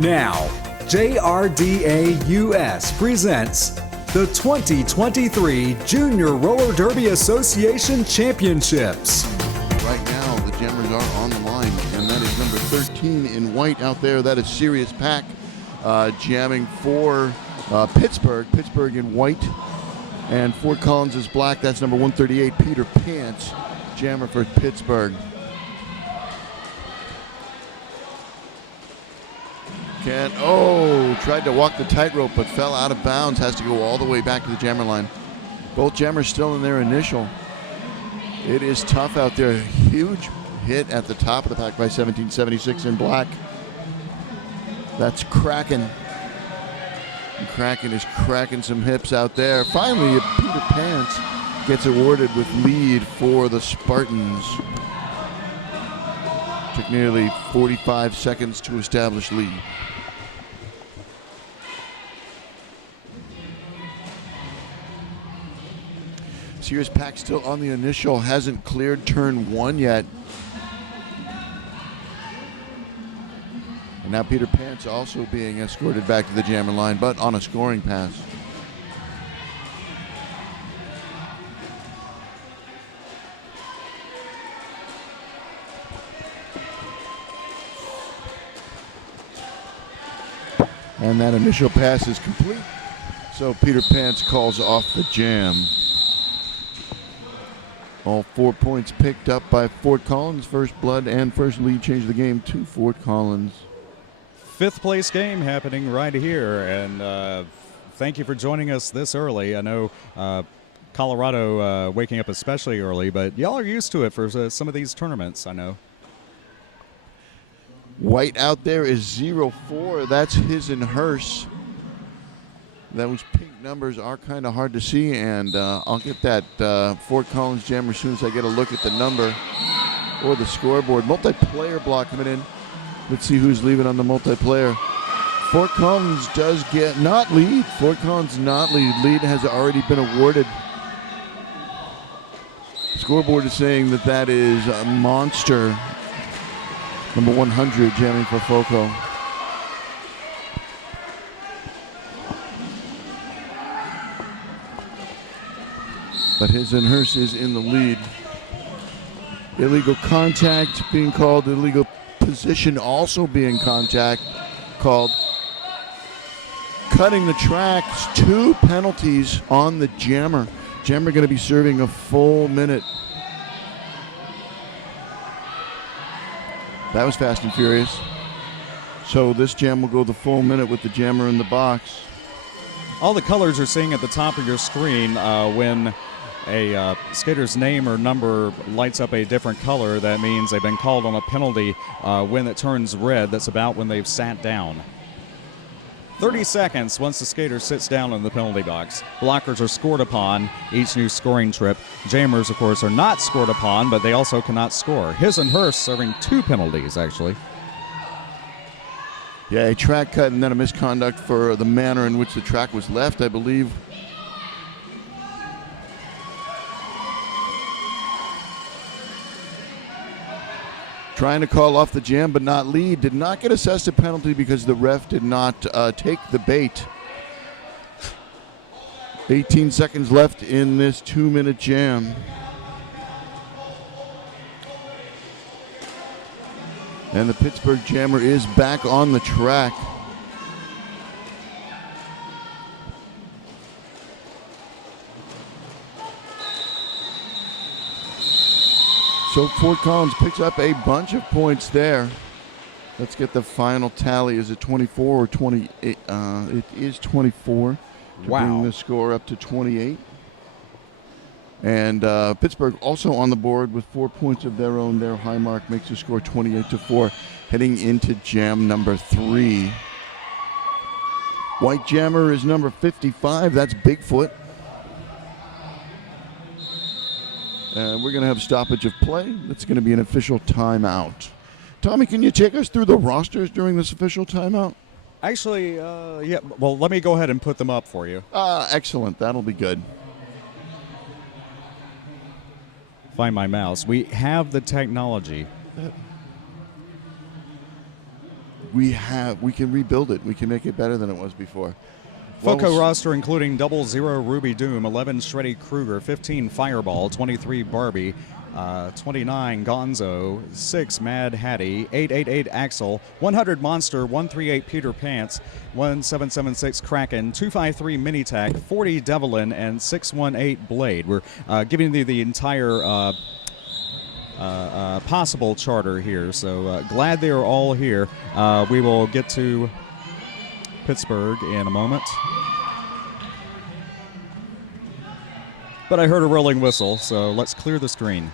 Now, JRDA US presents the 2023 Junior Roller Derby Association Championships. Right now, the Jammers are on the line, and that is number 13 in white out there. That is Sirius Pack jamming for Pittsburgh. Pittsburgh in white, and Fort Collins is black. That's number 138, Peter Pants, jammer for Pittsburgh. Tried to walk the tightrope but fell out of bounds. Has to go all the way back to the jammer line. Both jammers still in their initial. It is tough out there. Huge hit at the top of the pack by 1776 in black. That's Kraken. And Kraken is cracking some hips out there. Finally, Peter Pants gets awarded with lead for the Spartans. Took nearly 45 seconds to establish lead. Sirius Pack still on the initial, hasn't cleared turn one yet. And now Peter Pants also being escorted back to the jammer line, but on a scoring pass. And that initial pass is complete. So Peter Pants calls off the jam. All 4 points picked up by Fort Collins. First blood and first lead changed the game to Fort Collins. Fifth place game happening right here. And thank you for joining us this early. I know Colorado waking up especially early, but y'all are used to it for some of these tournaments, I know. White out there is 0-4. That's his and hers. Those pink numbers are kind of hard to see, and I'll get that Fort Collins jammer as soon as I get a look at the number or the scoreboard. Multiplayer block coming in. Let's see who's leaving on the multiplayer. Fort Collins does get not lead. Fort Collins not lead. Lead has already been awarded. Scoreboard is saying that that is a monster. Number 100 jamming for FoCo. But his and hers is in the lead. Illegal contact being called. Illegal position also being called. Cutting the tracks. 2 penalties on the jammer. Jammer going to be serving a full minute. That was fast and furious. So this jam will go the full minute with the jammer in the box. All the colors you're seeing at the top of your screen when a skater's name or number lights up a different color, that means they've been called on a penalty. When it turns red, that's about when they've sat down. 30 seconds once the skater sits down in the penalty box. Blockers are scored upon each new scoring trip. Jammers, of course, are not scored upon, but they also cannot score. His and hers serving 2 penalties, actually. Yeah, a track cut and then a misconduct for the manner in which the track was left, I believe. Trying to call off the jam but not lead. Did not get assessed a penalty because the ref did not take the bait. 18 seconds left in this 2-minute jam. And the Pittsburgh jammer is back on the track. So Fort Collins picks up a bunch of points there. Let's get the final tally. Is it 24 or 28? It is 24 to bring the score up to 28. And Pittsburgh also on the board with 4 points of their own. Their high mark makes the score 28-4, heading into jam number 3. White jammer is number 55. That's Bigfoot. We're going to have stoppage of play. That's going to be an official timeout. Tommy, can you take us through the rosters during this official timeout? Actually, yeah. Well, let me go ahead and put them up for you. Excellent. That'll be good. Find my mouse. We have the technology. we can rebuild it. We can make it better than it was before. FoCo roster including 00 Ruby Doom, 11 Shreddy Kruger, 15 Fireball, 23 Barbie, 29 Gonzo, 6 Mad Hattie, 888 Axel, 100 Monster, 138 Peter Pants, 1776 Kraken, 253 Minitac, 40 Devilin, and 618 Blade. We're giving you the entire possible charter here, so glad they are all here. We will get to Pittsburgh in a moment. But I heard a rolling whistle, so let's clear the screen.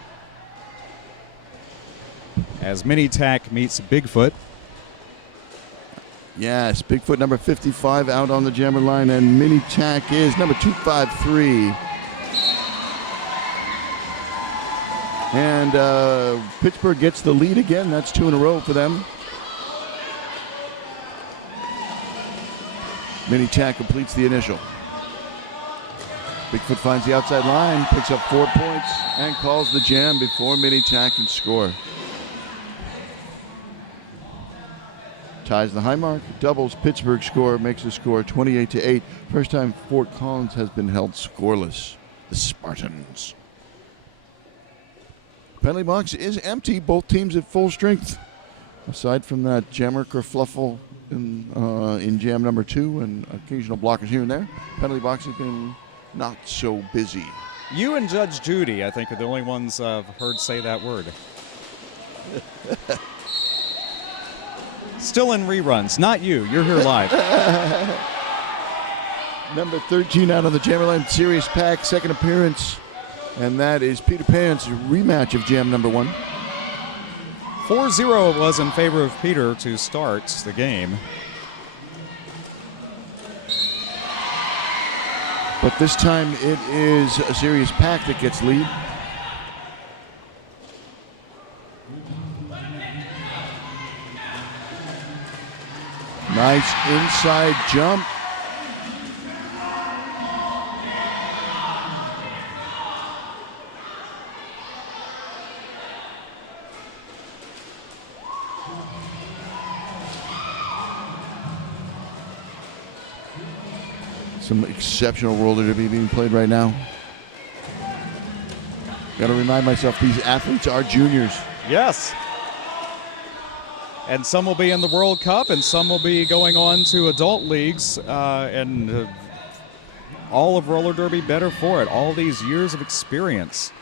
As Minitac meets Bigfoot. Yes, Bigfoot number 55 out on the jammer line, and Minitac is number 253. And Pittsburgh gets the lead again. That's 2 in a row for them. Minitac completes the initial. Bigfoot finds the outside line, picks up 4 points, and calls the jam before Minitac can score. Ties the high mark, doubles Pittsburgh score, makes the score 28-8. First time Fort Collins has been held scoreless. The Spartans. Penalty box is empty. Both teams at full strength. Aside from that jammer kerfluffle in jam number 2 and occasional blockers here and there, penalty box has been not so busy. You and Judge Judy, I think, are the only ones I've heard say that word. Still in reruns. Not you. You're here live. Number 13 out on the jammer line, Sirius Pack, second appearance. And that is Peter Pan's rematch of jam number 1. 4-0 was in favor of Peter to start the game. But this time it is a Sirius Pack that gets lead. Nice inside jump. Some exceptional roller derby being played right now. Got to remind myself these athletes are juniors. Yes. And some will be in the World Cup, and some will be going on to adult leagues, and all of roller derby better for it. All these years of experience.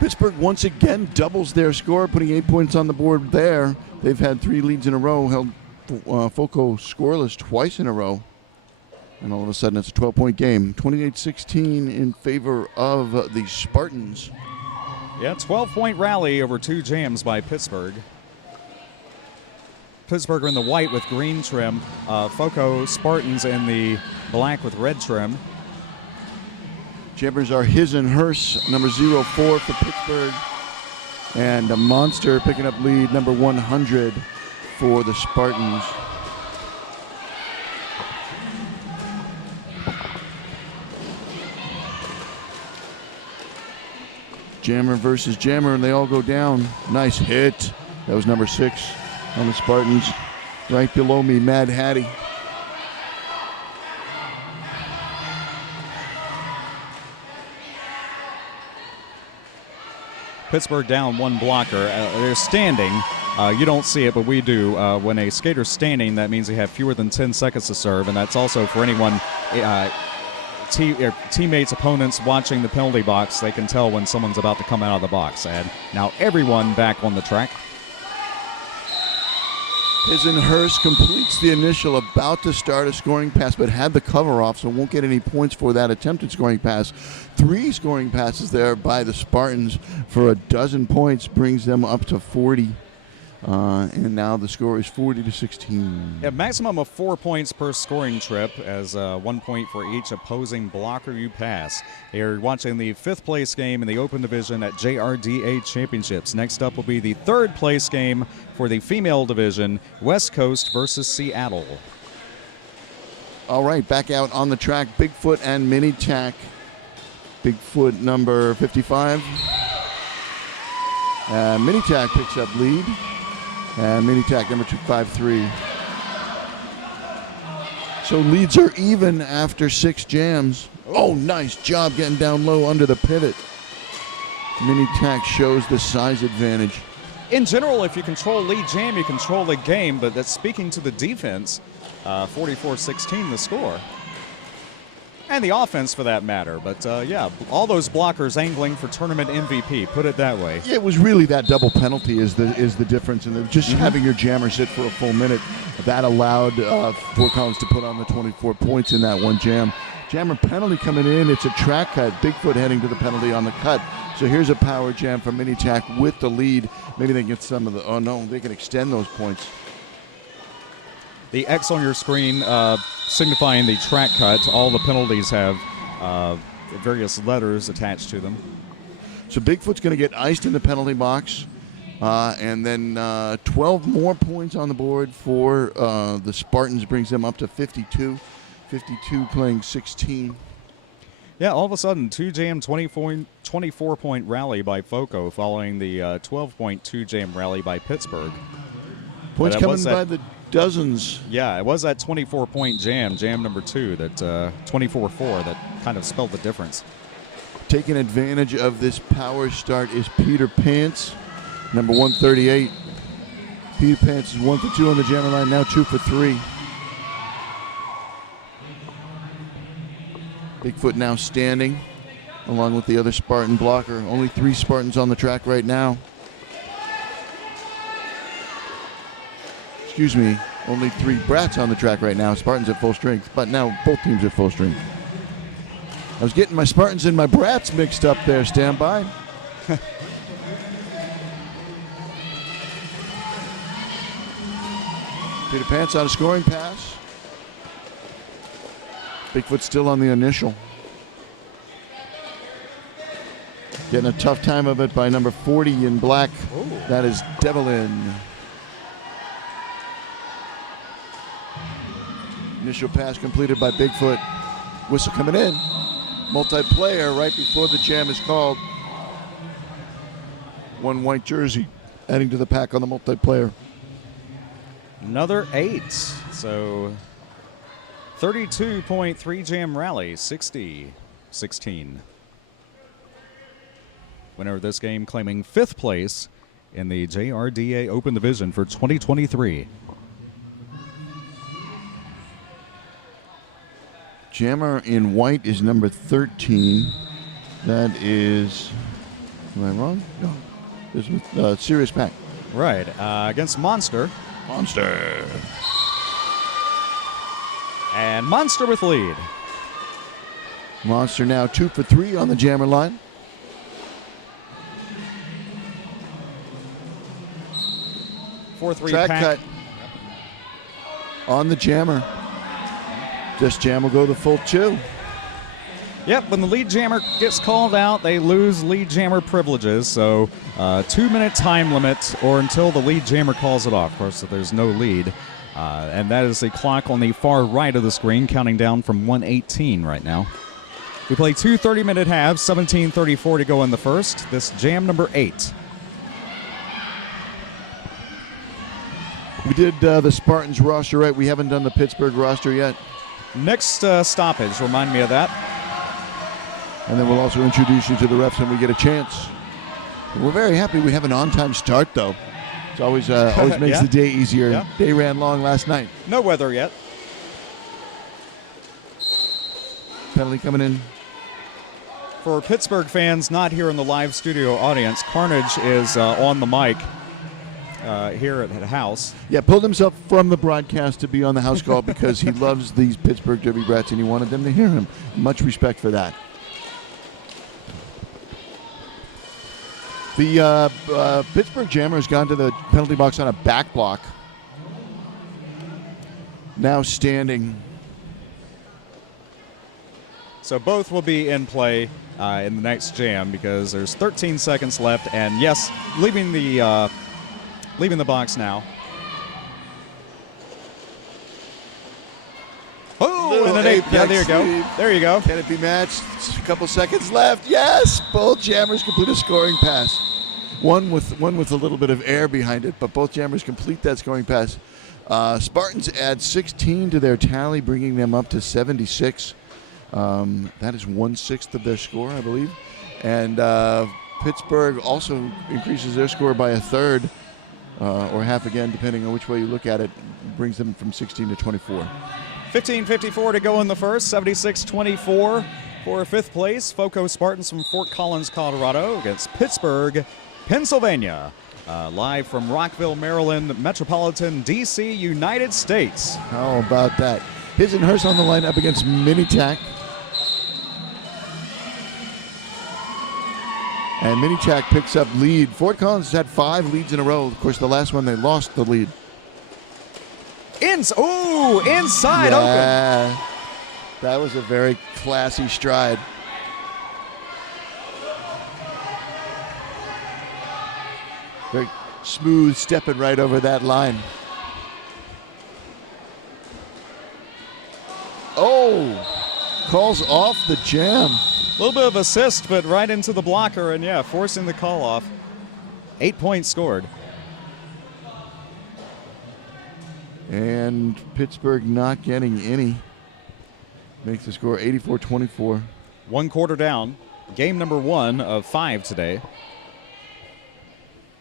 Pittsburgh once again doubles their score, putting 8 points on the board there. They've had 3 leads in a row, held FoCo scoreless twice in a row. And all of a sudden, it's a 12-point game. 28-16 in favor of the Spartans. Yeah, 12-point rally over 2 jams by Pittsburgh. Pittsburgh in the white with green trim. FoCo Spartans in the black with red trim. Jammers are his and hers, number 04 for Pittsburgh. And a Monster picking up lead, number 100 for the Spartans. Jammer versus jammer, and they all go down. Nice hit. That was number 6 on the Spartans. Right below me, Mad Hattie. Pittsburgh down 1 blocker. They're standing. You don't see it, but we do. When a skater's standing, that means they have fewer than 10 seconds to serve, and that's also for anyone, teammates, opponents watching the penalty box. They can tell when someone's about to come out of the box. And now everyone back on the track. His and hers completes the initial, about to start a scoring pass, but had the cover off, so won't get any points for that attempted scoring pass. 3 scoring passes there by the Spartans for 12 points, brings them up to 40. And now the score is 40-16. A maximum of 4 points per scoring trip, as 1 point for each opposing blocker you pass. You're watching the 5th place game in the Open Division at JRDA Championships. Next up will be the 3rd place game for the female division, West Coast versus Seattle. All right, back out on the track, Bigfoot and Minitac. Bigfoot number 55. Minitac picks up lead. And mini tack number 253. So leads are even after 6 jams. Oh, nice job getting down low under the pivot. Mini tack shows the size advantage. In general, if you control lead jam, you control the game, but that's speaking to the defense. 44-16 the score. And the offense for that matter. But yeah, all those blockers angling for tournament MVP, put it that way. Yeah, it was really that double penalty is the difference. And just having your jammer sit for a full minute, that allowed Fort Collins to put on the 24 points in that one jam. Jammer penalty coming in. It's a track cut. Bigfoot heading to the penalty on the cut. So here's a power jam from Mini Tack with the lead. Maybe they get some of the, oh no, they can extend those points. The X on your screen signifying the track cut. All the penalties have various letters attached to them. So Bigfoot's going to get iced in the penalty box. And then 12 more points on the board for the Spartans brings them up to 52. 52 playing 16. Yeah, all of a sudden, 2-jam 24-point rally by FoCo following the 12-point 2-jam rally by Pittsburgh. Points coming by the dozens. Yeah, it was that 24-point jam number 2, that 24-4, that kind of spelled the difference. Taking advantage of this power start is Peter Pants, number 138. Peter Pants is 1 for 2 on the jammer line, now 2 for 3. Bigfoot now standing along with the other Spartan blocker. Only 3 Spartans on the track right now. Excuse me, only 3 Brats on the track right now. Spartans at full strength, but now both teams are full strength. I was getting my Spartans and my Brats mixed up there. Stand by. Peter Pants on a scoring pass. Bigfoot still on the initial. Getting a tough time of it by number 40 in black. Ooh. That is Devlin. Initial pass completed by Bigfoot. Whistle coming in. Multiplayer right before the jam is called. 1 white jersey adding to the pack on the multiplayer. Another 8. So 32.3 jam rally, 60-16. Winner of this game claiming 5th place in the JRDA Open Division for 2023. Jammer in white is number 13. That is, am I wrong? No. This was Sirius Pack. Right, against Monster. Monster. And Monster with lead. Monster now 2 for 3 on the jammer line. Track cut on the jammer. This jam will go the full 2. Yep, when the lead jammer gets called out, they lose lead jammer privileges. So 2-minute time limit or until the lead jammer calls it off. Of course, there's no lead. And that is the clock on the far right of the screen, counting down from 1:18 right now. We play 2 30-minute halves, 17:34 to go in the first. This jam number 8. We did the Spartans roster right. We haven't done the Pittsburgh roster yet. Next stoppage, remind me of that. And then we'll also introduce you to the refs when we get a chance. We're very happy we have an on-time start, though. It always makes Yeah. the day easier. Yeah. Day ran long last night. No weather yet. Penalty coming in. For Pittsburgh fans not here in the live studio audience, Carnage is on the mic here at the house. Yeah, pulled himself from the broadcast to be on the house call because he loves these Pittsburgh Derby Brats and he wanted them to hear him. Much respect for that. The Pittsburgh Jammer has gone to the penalty box on a back block. Now standing. So both will be in play in the next jam because there's 13 seconds left. And yes, leaving the box now. Oh, and an 8. Yeah, there you go. There you go. Can it be matched? A couple seconds left. Yes, both jammers complete a scoring pass. One with a little bit of air behind it, but both jammers complete that scoring pass. Spartans add 16 to their tally, bringing them up to 76. That is 1/6 of their score, I believe. And Pittsburgh also increases their score by a third, or half again, depending on which way you look at it. Brings them from 16 to 24. 15:54 to go in the first, 76-24 for fifth place. FoCo Spartans from Fort Collins, Colorado against Pittsburgh, Pennsylvania. Live from Rockville, Maryland, Metropolitan, D.C., United States. How about that? His and hers on the line up against Minitac. And Minitac picks up lead. Fort Collins has had 5 leads in a row. Of course, the last one they lost the lead. Inside open. That was a very classy stride. Very smooth stepping right over that line. Oh, calls off the jam. A little bit of assist, but right into the blocker, and yeah, forcing the call off. 8 points scored. And Pittsburgh not getting any. Makes the score 84-24. 1 quarter down. Game number 1 of 5 today.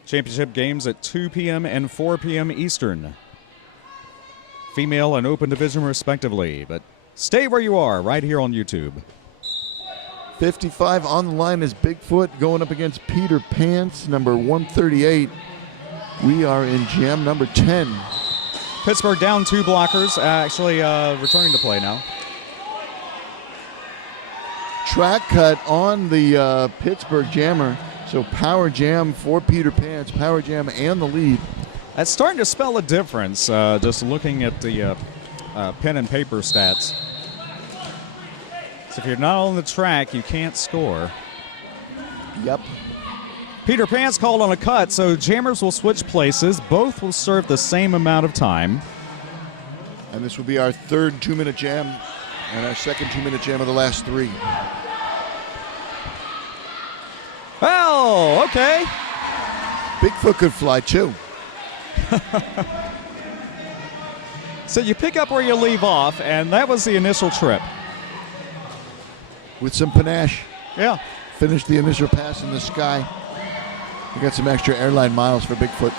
Championship games at 2 p.m. and 4 p.m. Eastern. Female and open division respectively. But stay where you are, right here on YouTube. 55 on the line is Bigfoot going up against Peter Pants, number 138. We are in jam number 10. Pittsburgh down 2 blockers, actually returning to play now. Track cut on the Pittsburgh jammer. So power jam for Peter Pants, power jam and the lead. That's starting to spell a difference, just looking at the pen and paper stats. So if you're not on the track, you can't score. Yep. Peter Pants called on a cut, so jammers will switch places. Both will serve the same amount of time. And this will be our third 2-minute jam and our second 2-minute jam of the last 3. Oh, okay. Bigfoot could fly too. So you pick up where you leave off, and that was the initial trip. With some panache. Yeah. Finished the initial pass in the sky. We got some extra airline miles for Bigfoot.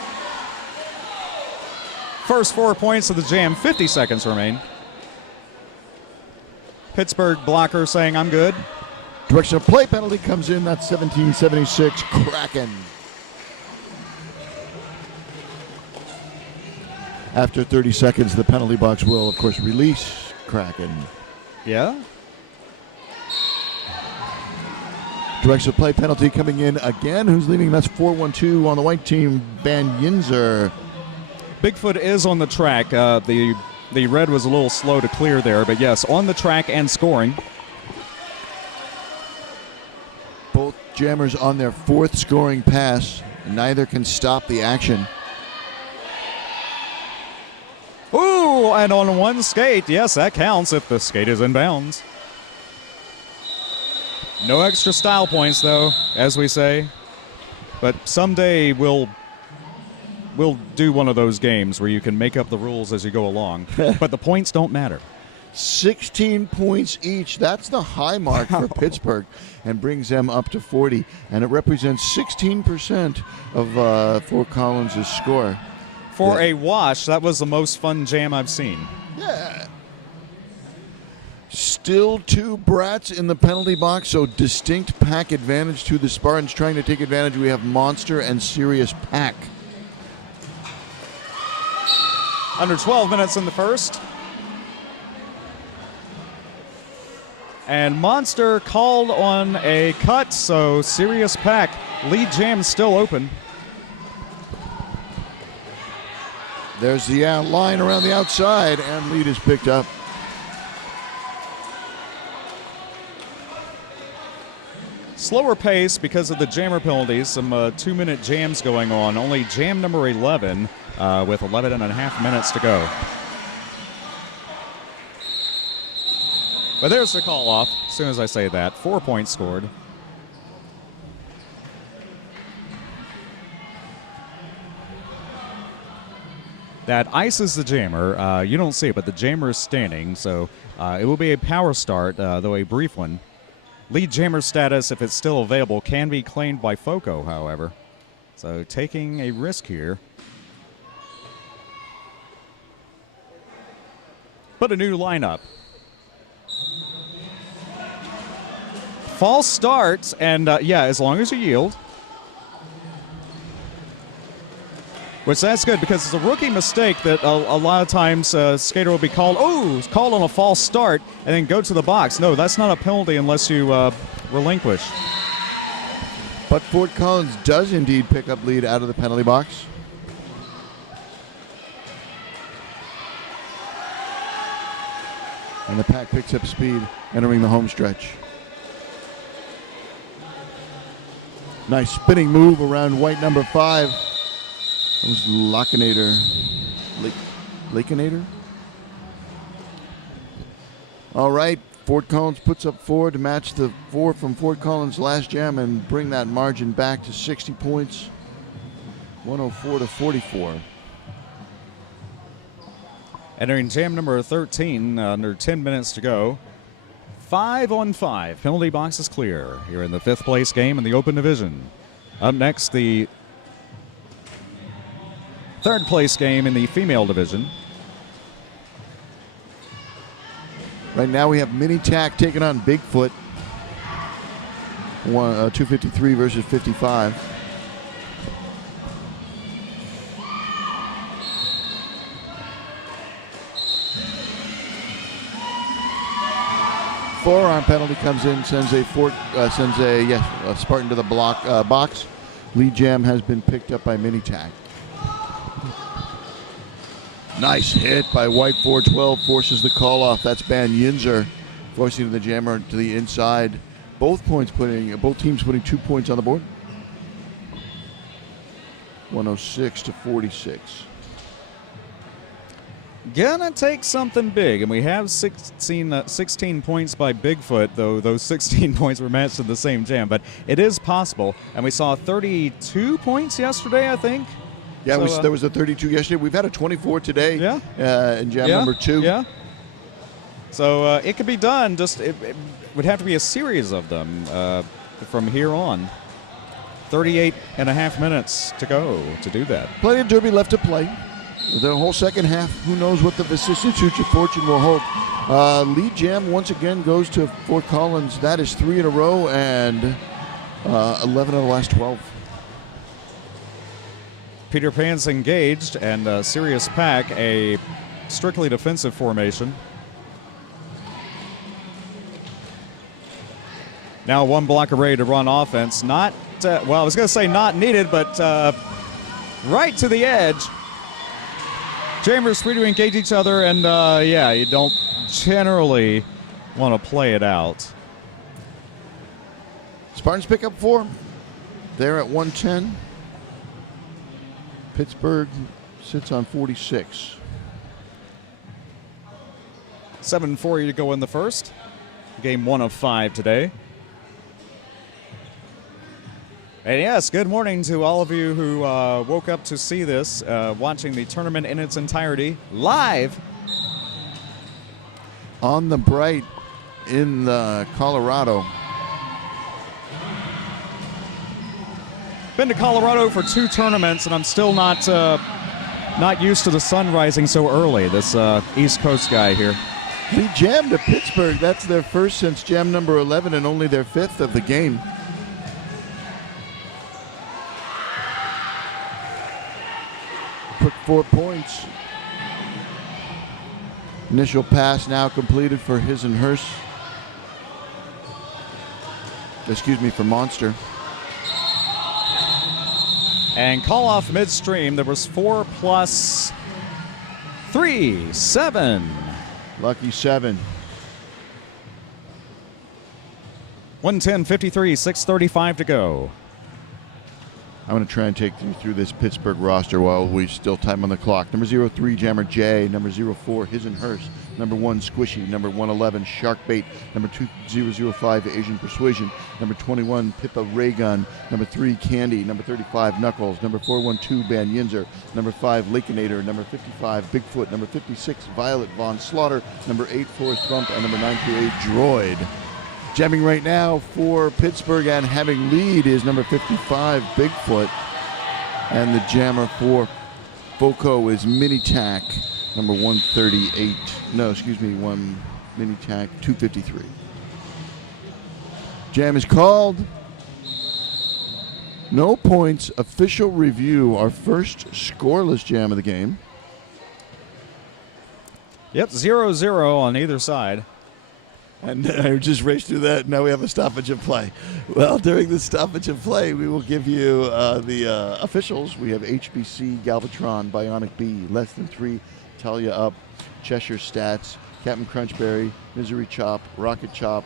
First 4 points of the jam, 50 seconds remain. Pittsburgh blocker saying, I'm good. Direction of play penalty comes in. That's 17-76 Kraken. After 30 seconds, the penalty box will, of course, release Kraken. Yeah. Direction of play penalty coming in again. Who's leaving? That's 4-1-2 on the white team, Van Yinzer. Bigfoot is on the track. The red was a little slow to clear there, but yes, on the track and scoring. Both jammers on their 4th scoring pass. Neither can stop the action. Ooh, and on one skate. Yes, that counts if the skate is in bounds. No extra style points, though, as we say. But someday we'll do one of those games where you can make up the rules as you go along. But the points don't matter. 16 points each. That's the high mark for Pittsburgh and brings them up to 40. And it represents 16% of Fort Collins' score. For a wash, that was the most fun jam I've seen. Yeah. Still 2 brats in the penalty box, so distinct pack advantage to the Spartans trying to take advantage. We have Monster and Serious Pack. Under 12 minutes in the first. And Monster called on a cut, so Serious Pack. Lead jam still open. There's the line around the outside, and lead is picked up. Slower pace because of the jammer penalties. Some 2-minute jams going on. Only jam number 11 with 11 and a half minutes to go. But there's the call off as soon as I say that. 4 points scored. that ices the jammer. You don't see it, but the jammer is standing, so it will be a power start, though a brief one. Lead jammer status, if it's still available, can be claimed by FoCo, however. So taking a risk here. But a new lineup. False starts, and yeah, as long as you yield. Which that's good because it's a rookie mistake that a lot of times skater will be called, called on a false start and then go to the box. No, that's not a penalty unless you relinquish. But Fort Collins does indeed pick up lead out of the penalty box. And the pack picks up speed entering the home stretch. Nice spinning move around white number 5. That was Lakinator. Lakinator? All right, Fort Collins puts up 4 to match the 4 from Fort Collins last jam and bring that margin back to 60 points, 104 to 44. Entering jam number 13, under 10 minutes to go. 5-on-5. Penalty box is clear here in the 5th place game in the Open Division. Up next, the 3rd place game in the female division. Right now we have Mini Tack taking on Bigfoot. 253 versus 55. Forearm penalty comes in, sends a Spartan to the box. Lead jam has been picked up by Mini Tack. Nice hit by White 412, forces the call off. That's Ban Yinzer, forcing the jammer to the inside. Both teams putting 2 points on the board. 106 to 46. Gonna take something big, and we have 16 points by Bigfoot, though those 16 points were matched in the same jam, but it is possible. And we saw 32 points yesterday, I think. Yeah, so, there was a 32 yesterday. We've had a 24 today in jam number 2. Yeah. So it could be done. Just it would have to be a series of them from here on. 38 and a half minutes to go to do that. Plenty of derby left to play. The whole second half, who knows what the vicissitudes of fortune will hold. Lead jam once again goes to Fort Collins. That is 3 in a row and 11 of the last 12. Peter Pan's engaged, and Sirius Pack a strictly defensive formation. Now 1 blocker ready to run offense. Not, well, I was going to say not needed, but right to the edge. Jammers free to engage each other, and yeah, you don't generally want to play it out. Spartans pick up 4. They're at 110. Pittsburgh sits on 46. 7-4 to go in the first. Game 1 of 5 today. And yes, good morning to all of you who woke up to see this, watching the tournament in its entirety live on the Bright in Colorado. Been to Colorado for 2 tournaments, and I'm still not used to the sun rising so early. This East Coast guy here. The jam to Pittsburgh. That's their first since jam number 11, and only their 5th of the game. Put 4 points. Initial pass now completed for his and hers. Excuse me, for Monster. And call off midstream. There was 4 plus 3, 7. Lucky 7. 110-53, 6:35 to go. I'm going to try and take you through this Pittsburgh roster while we still time on the clock. Number 03, Jammer J. Number 04, His and Hers. Number 1, Squishy. Number 111, Shark Bait. Number 2005, Asian Persuasion. Number 21, Pippa Raygun. Number 3, Candy. Number 35, Knuckles. Number 412, Ban Yinzer. Number 5, Lakenator. Number 55, Bigfoot. Number 56, Violet Von Slaughter. Number 8, Forrest Bump. And number 928, Droid. Jamming right now for Pittsburgh and having lead is number 55, Bigfoot. And the jammer for FoCo is Mini Tac, number 138. No, excuse me, one Mini Tac 253. Jam is called. No points. Official review. Our first scoreless jam of the game. Yep, 0-0 on either side. And I just raced through that. Now we have a stoppage of play. Well, during the stoppage of play, we will give you the officials. We have HBC, Galvatron, Bionic B, Less Than 3, Talia Up, Cheshire Stats, Captain Crunchberry, Misery Chop, Rocket Chop,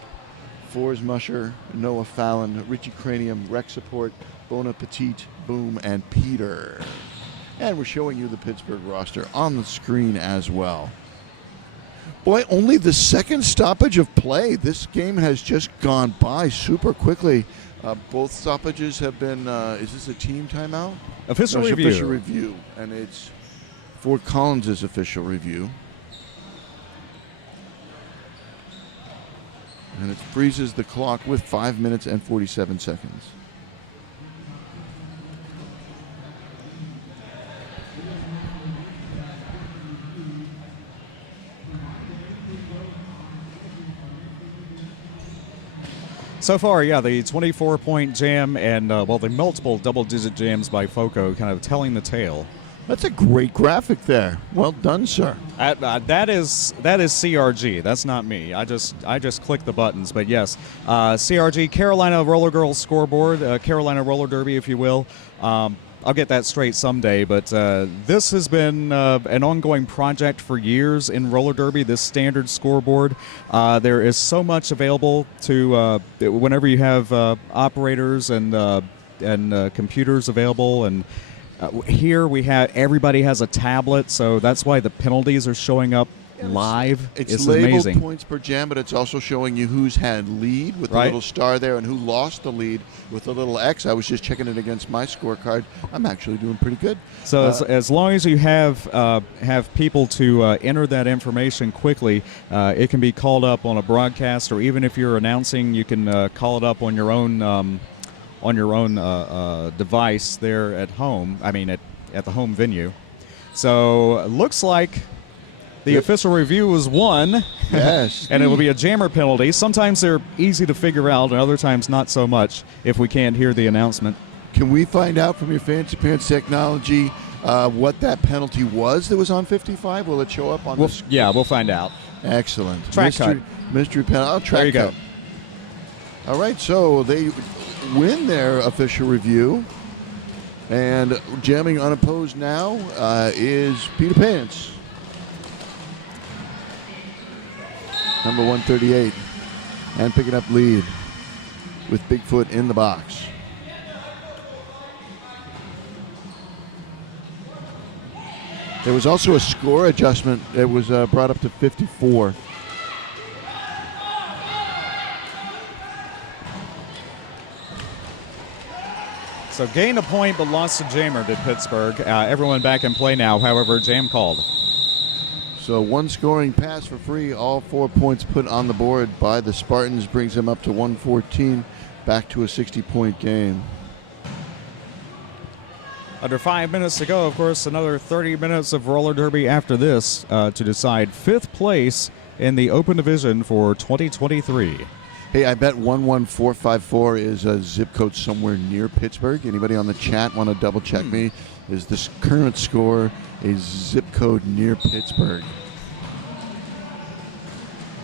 Fours Musher, Noah Fallon, Richie Cranium, Rex Support, Bona Petite, Boom, and Peter. And we're showing you the Pittsburgh roster on the screen as well. Boy, only the second stoppage of play. This game has just gone by super quickly. Both stoppages have been, is this a team timeout? Official No, it's review. Official review, and it's Fort Collins' official review. And it freezes the clock with 5 minutes and 47 seconds. So far, yeah, the 24-point jam and, the multiple double-digit jams by FoCo kind of telling the tale. That's a great graphic there. Well done, sir. That is CRG. That's not me. I just click the buttons. But yes, CRG, Carolina Roller Girls scoreboard, Carolina Roller Derby, if you will. I'll get that straight someday, but this has been an ongoing project for years in roller derby, this standard scoreboard. There is so much available to whenever you have operators and computers available, and here we have everybody has a tablet, so that's why the penalties are showing up live. It's labeled amazing. Points per jam, but it's also showing you who's had lead with the little star there and who lost the lead with the little X. I was just checking it against my scorecard. I'm actually doing pretty good. So as long as you have people to enter that information quickly, it can be called up on a broadcast, or even if you're announcing, you can call it up on your own device there at home. I mean, at the home venue. So looks like the official review was won. Yes. And it will be a jammer penalty. Sometimes they're easy to figure out, and other times not so much if we can't hear the announcement. Can we find out from your Fancy Pants technology what that penalty was that was on 55? Will it show up on this? Yeah, we'll find out. Excellent. Track cut. Mystery penalty. Oh, track there you cut. Go. All right, so they win their official review. And jamming unopposed now is Peter Pants. Number 138, and picking up lead with Bigfoot in the box. There was also a score adjustment that was brought up to 54. So gained a point but lost to jammer, did Pittsburgh. Everyone back in play now, however, jam called. So one scoring pass for free, all 4 points put on the board by the Spartans, brings them up to 114, back to a 60-point game. Under 5 minutes to go, of course, another 30 minutes of roller derby after this to decide 5th place in the open division for 2023. Hey, I bet 11454 is a zip code somewhere near Pittsburgh. Anybody on the chat want to double check me? Is this current score a zip code near Pittsburgh?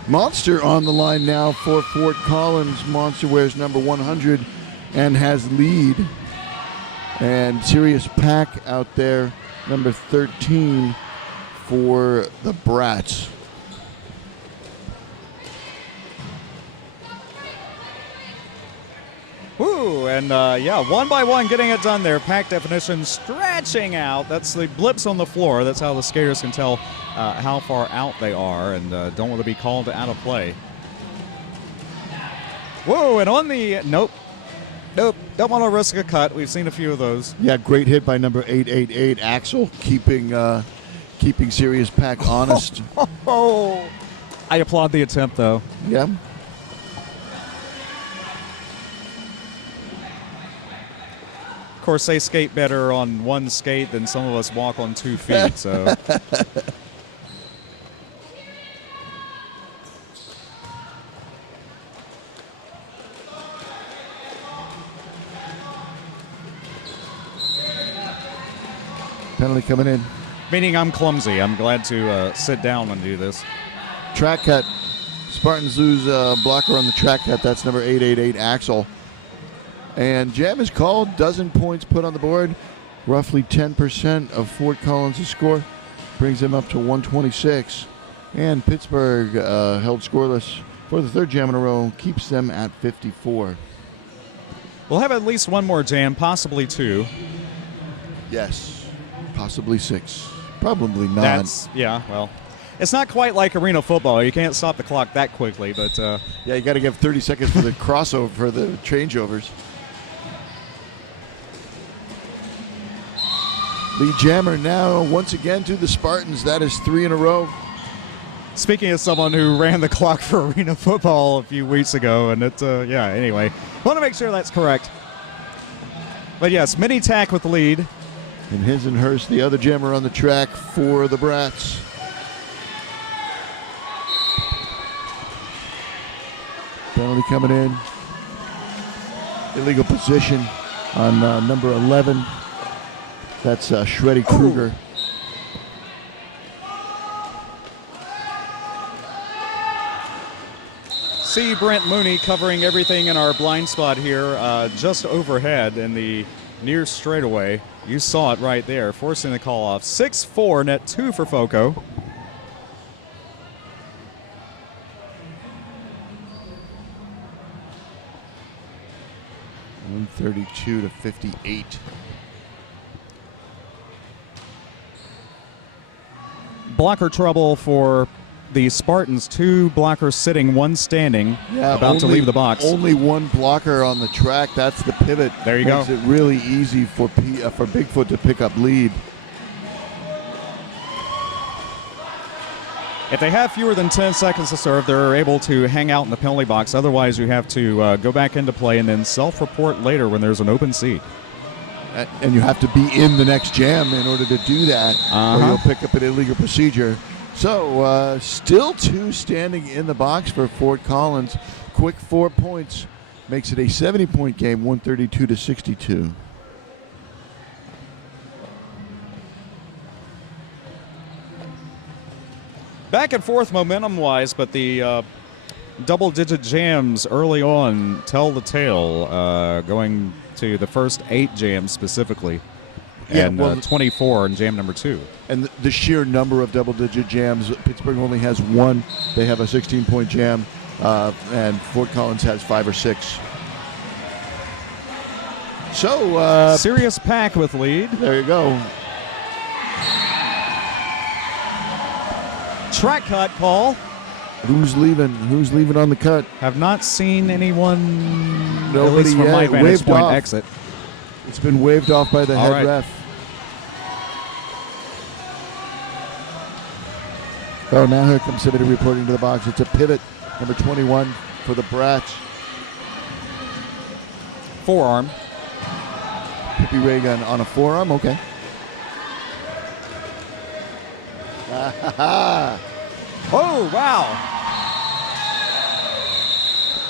Monster on the line now for Fort Collins. Monster wears number 100 and has lead. And Sirius Pack out there, number 13 for the Brats. Woo, and one by one getting it done there. Pack definition stretching out. That's the blips on the floor. That's how the skaters can tell how far out they are and don't want to be called out of play. Whoa, and on the, nope, don't want to risk a cut. We've seen a few of those. Yeah, great hit by number 888, Axel, keeping Sirius Pack honest. I applaud the attempt, though. Yeah. Of course, they skate better on one skate than some of us walk on 2 feet, so. Penalty coming in. Meaning I'm clumsy. I'm glad to sit down and do this. Track cut. Spartans lose blocker on the track cut. That's number 888, Axel. And jam is called. Dozen points put on the board. Roughly 10% of Fort Collins' score. Brings them up to 126. And Pittsburgh held scoreless for the third jam in a row. Keeps them at 54. We'll have at least one more jam, possibly 2. Yes. Possibly 6. Probably not. Well, it's not quite like arena football. You can't stop the clock that quickly, but... yeah, you got to give 30 seconds for the crossover, for the changeovers. Lead jammer now once again to the Spartans. That is 3 in a row. Speaking of someone who ran the clock for arena football a few weeks ago, and anyway. Want to make sure that's correct. But yes, mini tack with the lead. And his and hers, the other jammer on the track for the Brats. Penalty coming in. Illegal position on number 11. That's Shreddy Kruger. See Brent Mooney covering everything in our blind spot here, just overhead in the near straightaway. You saw it right there, forcing the call off. 6-4, net 2 for FoCo. $132 to 58. Blocker trouble for the Spartans. 2 blockers sitting, 1 standing, about to leave the box. Only 1 blocker on the track. That's the pivot. There you go. Makes it really easy for Bigfoot to pick up lead. If they have fewer than 10 seconds to serve, they're able to hang out in the penalty box. Otherwise, you have to go back into play and then self-report later when there's an open seat. And you have to be in the next jam in order to do that, or you'll pick up an illegal procedure. So, still 2 standing in the box for Fort Collins. Quick 4 points makes it a 70-point game, 132 to 62. Back and forth momentum-wise, but the double-digit jams early on tell the tale, going to the first 8 jams specifically, and 24 in jam number 2. And the sheer number of double-digit jams, Pittsburgh only has 1. They have a 16-point jam, and Fort Collins has 5 or 6. So, Sirius Pack with lead. There you go. Track cut call. Who's leaving? Who's leaving on the cut? Have not seen anyone, Nobody at least from yet. my vantage Waved point, off. exit. It's been waved off by the All head right. ref. Oh, now here comes somebody reporting to the box. It's a pivot, number 21 for the Brats. Forearm. Pippi ray gun on a forearm. Okay. Oh, wow.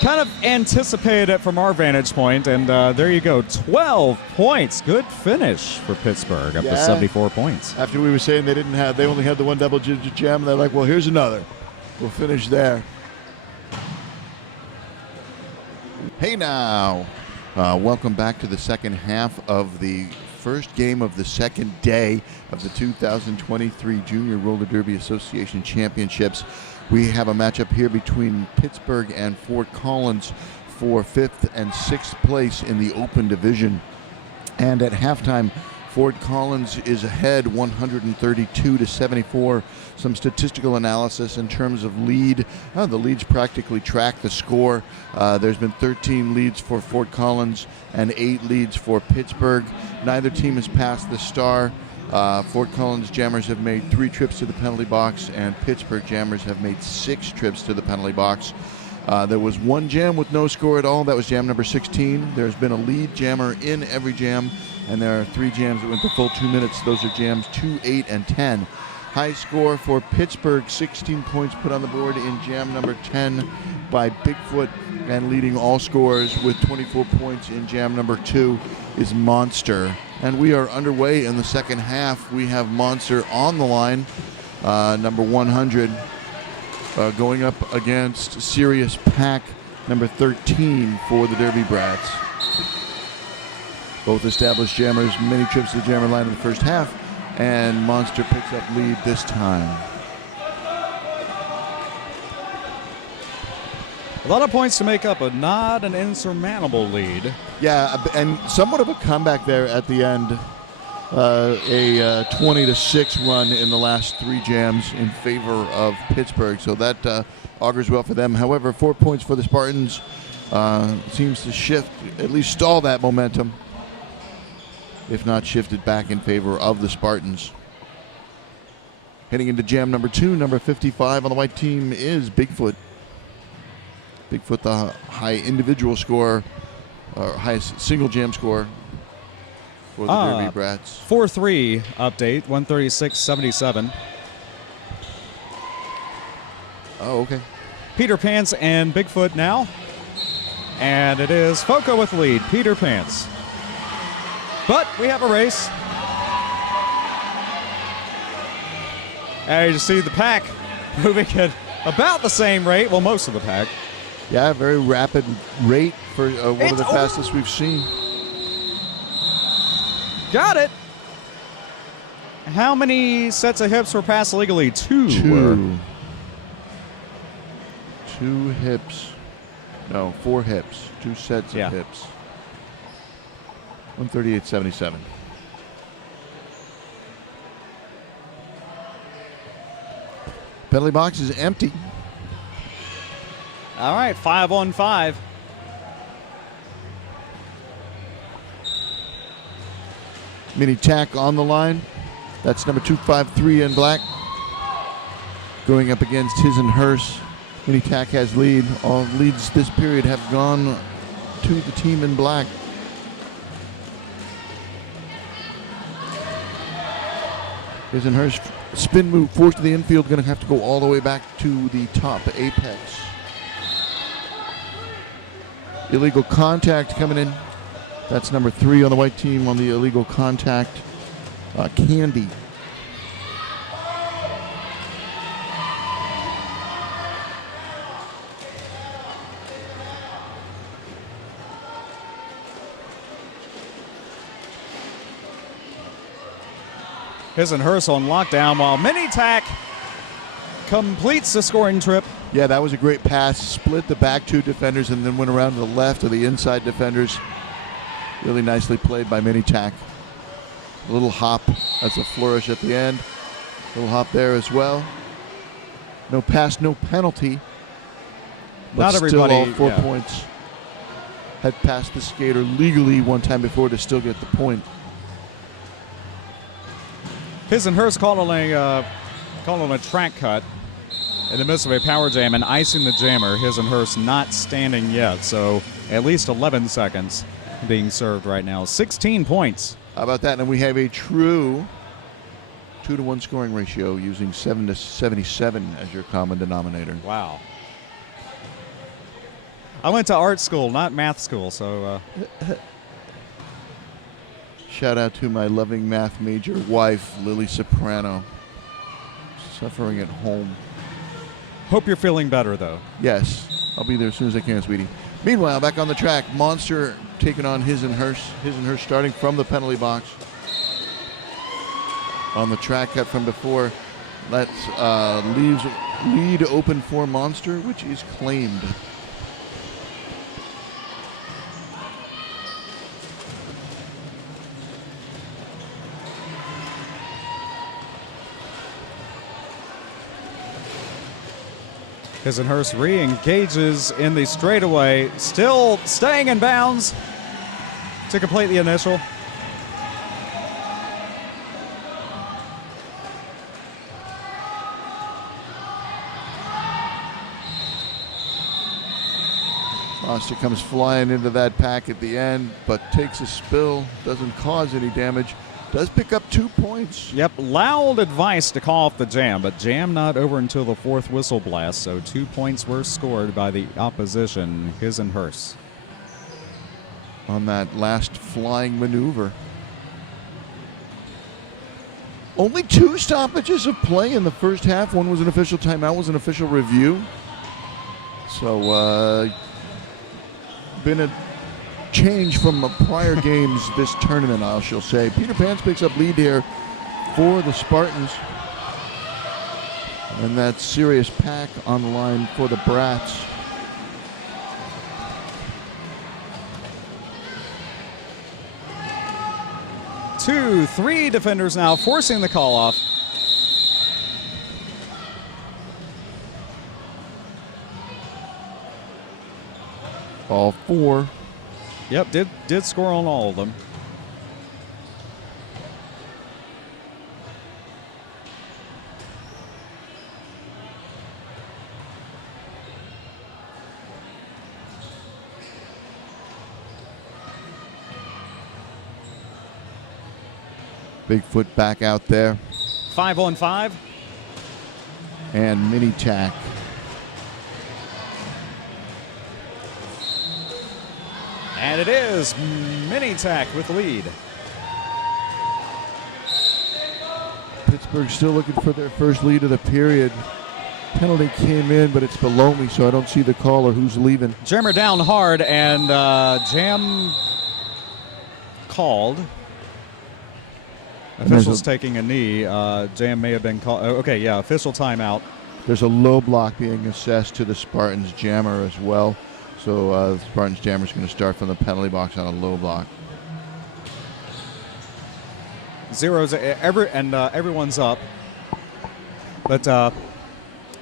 Kind of anticipated it from our vantage point, and there you go. 12 points. Good finish for Pittsburgh, up to 74 points. After we were saying they only had the 1 double-digit jam, they're like, well, here's another. We'll finish there. Hey now. Welcome back to the second half of the first game of the second day of the 2023 Junior Roller Derby Association Championships. We have a matchup here between Pittsburgh and Fort Collins. for 5th and 6th place in the open division. And at halftime, Fort Collins is ahead 132-74. Some statistical analysis in terms of lead. The leads practically track the score. There's been 13 leads for Fort Collins and 8 leads for Pittsburgh. Neither team has passed the star. Fort Collins Jammers have made 3 trips to the penalty box, and Pittsburgh Jammers have made 6 trips to the penalty box. There was 1 jam with no score at all. That was jam number 16. There's been a lead jammer in every jam, and there are 3 jams that went the full 2 minutes. Those are jams 2, 8, and 10. High score for Pittsburgh, 16 points put on the board in jam number 10 by Bigfoot, and leading all scores with 24 points in jam number 2 is Monster. And we are underway in the second half. We have Monster on the line, number 100, going up against Sirius Pack, number 13 for the Derby Brats. Both established jammers, many trips to the jammer line in the first half, and Monster picks up lead this time. A lot of points to make up, but not an insurmountable lead. Yeah, and somewhat of a comeback there at the end. A 20-6 run in the last 3 jams in favor of Pittsburgh, so that augurs well for them. However, 4 points for the Spartans seems to shift, at least stall that momentum, if not shifted back in favor of the Spartans. Heading into jam number 2, number 55 on the white team is Bigfoot. Bigfoot, the high individual score, or highest single jam score for the Derby Brats. 4-3 update, 136-77. Oh, okay. Peter Pants and Bigfoot now. And it is FoCo with the lead, Peter Pants. But we have a race. And you see the pack moving at about the same rate. Well, most of the pack. Yeah, very rapid rate for one of the fastest we've seen. Got it. How many sets of hips were passed illegally? 2. 2 hips. No, 4 hips. 2 sets of hips. 138.77. Penalty box is empty. All right, 5-on-5. Mini tack on the line. That's number 253 in black. Going up against his and hers. Mini tack has lead. All leads this period have gone to the team in black. His and hers spin move forced to the infield. Going to have to go all the way back to the top apex. Illegal contact coming in. That's number 3 on the white team on the illegal contact. Candy. His and hers on lockdown while Mini Tack completes the scoring trip. Yeah, that was a great pass. Split the back 2 defenders and then went around to the left of the inside defenders. Really nicely played by Mini Tack. A little hop. That's a flourish at the end. A little hop there as well. No pass, no penalty. But not everybody. Still all 4 points. Had passed the skater legally one time before to still get the point. His and hers called on a track cut in the midst of a power jam and icing the jammer. His and hers not standing yet, so at least 11 seconds being served right now. 16 points. How about that? And we have a true 2-to-1 scoring ratio using 7-77 as your common denominator. Wow. I went to art school, not math school, so... Shout out to my loving math major wife, Lily Soprano, suffering at home. Hope you're feeling better, though. Yes, I'll be there as soon as I can, sweetie. Meanwhile, back on the track, Monster taking on his and hers starting from the penalty box. On the track cut from before, that leaves lead open for Monster, which is claimed. Hisenhurst re-engages in the straightaway, still staying in bounds to complete the initial. Foster comes flying into that pack at the end, but takes a spill, doesn't cause any damage. Does pick up 2 points. Yep, loud advice to call off the jam, but jam not over until the 4th whistle blast, so 2 points were scored by the opposition, Hisenhurst. On that last flying maneuver. Only 2 stoppages of play in the first half. One was an official timeout, was an official review. So, been a change from prior games this tournament, I shall say. Peter Pan's picks up lead here for the Spartans. And that serious pack on the line for the Brats. Two, 3 defenders now forcing the call off. All 4. Yep, did score on all of them. Bigfoot back out there. 5-on-5. And mini tack. And it is mini tack with the lead. Pittsburgh still looking for their first lead of the period. Penalty came in, but it's below me, so I don't see the call or who's leaving. Jammer down hard, and jam called. Officials taking a knee. Jam may have been called. Okay, yeah, official timeout. There's a low block being assessed to the Spartans jammer as well. So the Spartans jammer is going to start from the penalty box on a low block. Zeros, everyone's up. But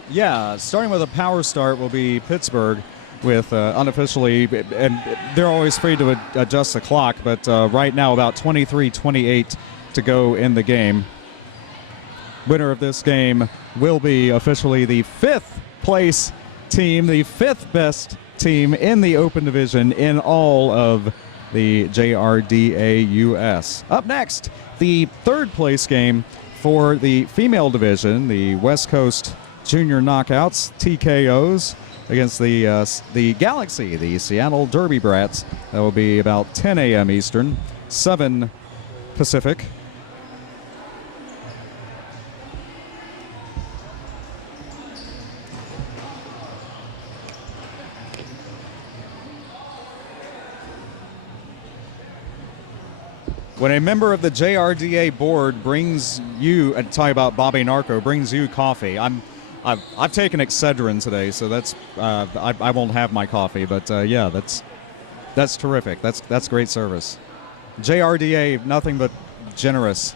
yeah, starting with a power start will be Pittsburgh with unofficially, and they're always free to adjust the clock, but right now about 23-28 to go in the game. Winner of this game will be officially the 5th place team, the 5th best team in the Open Division in all of the JRDA US. Up next, the 3rd place game for the female division, the West Coast Junior Knockouts, TKOs, against the Galaxy, the Seattle Derby Brats. That will be about 10 a.m. Eastern, 7 Pacific. When a member of the JRDA board brings you, and talk about Bobby Narco, brings you coffee, I've taken Excedrin today, so that's I won't have my coffee, but yeah, that's terrific. That's great service. JRDA, nothing but generous.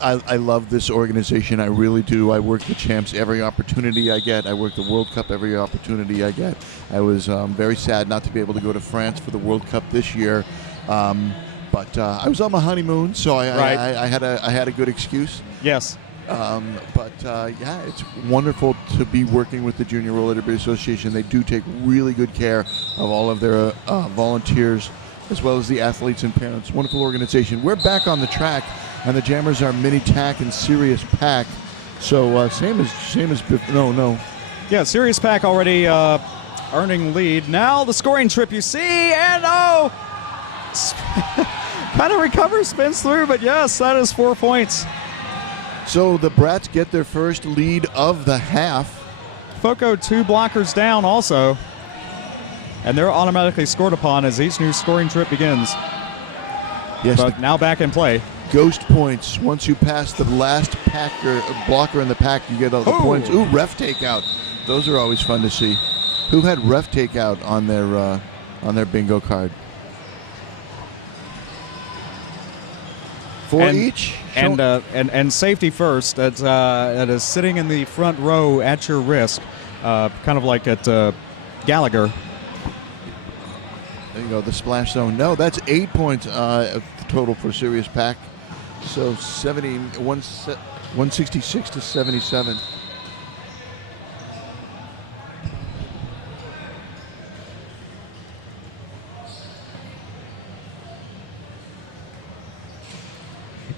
I love this organization. I really do. I work the champs every opportunity I get. I work the World Cup every opportunity I get. I was very sad not to be able to go to France for the World Cup this year. But I was on my honeymoon, so I had a good excuse. Yes. Yeah, it's wonderful to be working with the Junior Roller Derby Association. They do take really good care of all of their volunteers, as well as the athletes and parents. Wonderful organization. We're back on the track, and the jammers are mini tack and serious pack. So same as no. Yeah, serious pack already earning lead. Now the scoring trip you see, and kind of recovers, spins through, but yes, that is 4 points. So the Brats get their first lead of the half. FoCo 2 blockers down also, and they're automatically scored upon as each new scoring trip begins. Yes, but now back in play. Ghost points. Once you pass the last blocker in the pack, you get all the points. Ooh, ref takeout. Those are always fun to see. Who had ref takeout on their bingo card? 4 each, and safety first. That is sitting in the front row at your risk. kind of like at Gallagher. There you go, the splash zone. No, that's 8 points total for Sirius Pack. So 166 to 77.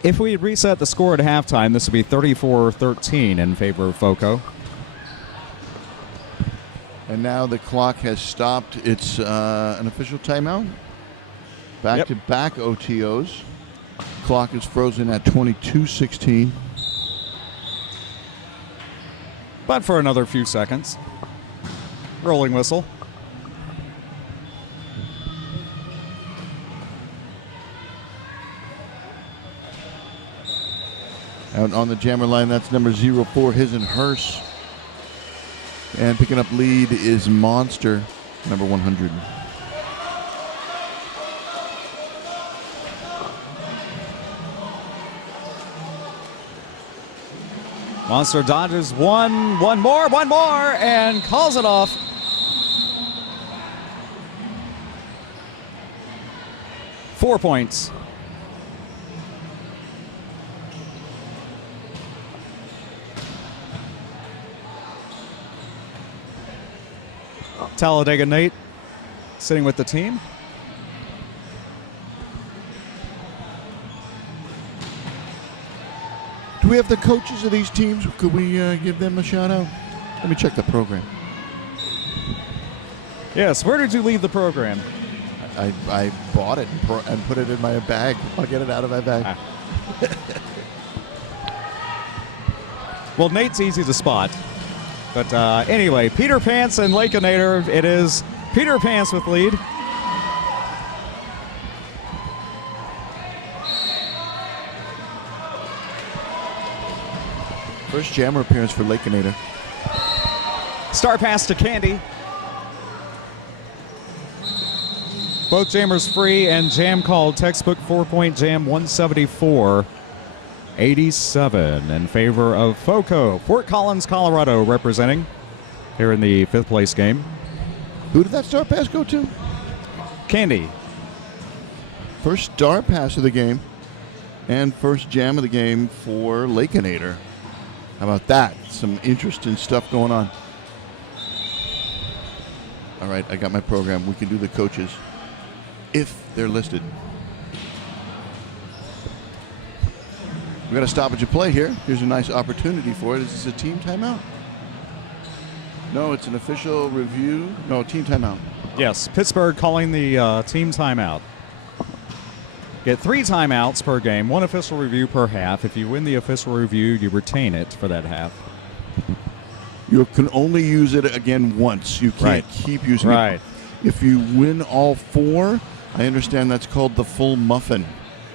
If we reset the score at halftime, this would be 34-13 in favor of FoCo. And now the clock has stopped. It's an official timeout. Back-to-back OTOs. Clock is frozen at 22:16. But for another few seconds. Rolling whistle. Out on the jammer line, that's number 04, His and Hers. And picking up lead is Monster, number 100. Monster dodges one more, and calls it off. Four points. Talladega Nate sitting with the team. Do we have the coaches of these teams? Could we give them a shout out? Let me check the program. Yes, where did you leave the program? I bought it and put it in my bag. I'll get it out of my bag. Well, Nate's easy to spot. But anyway, Peter Pants and Lakeinator. It is Peter Pants with lead. First jammer appearance for Lakeinator. Star pass to Candy. Both jammers free and jam called. Textbook 4-point jam 174-87 in favor of FoCo. Fort Collins, Colorado representing here in the 5th place game. Who did that star pass go to? Candy. First star pass of the game and first jam of the game for Lakeinator. How about that? Some interesting stuff going on. All right, I got my program. We can do the coaches if they're listed. We got a stoppage of play here. Here's a nice opportunity for it. Is this a team timeout? No, it's an official review. No, team timeout. Yes, Pittsburgh calling the team timeout. Get 3 timeouts per game, 1 official review per half. If you win the official review, you retain it for that half. You can only use it again once. You can't keep using it. If you win all 4, I understand that's called the full muffin,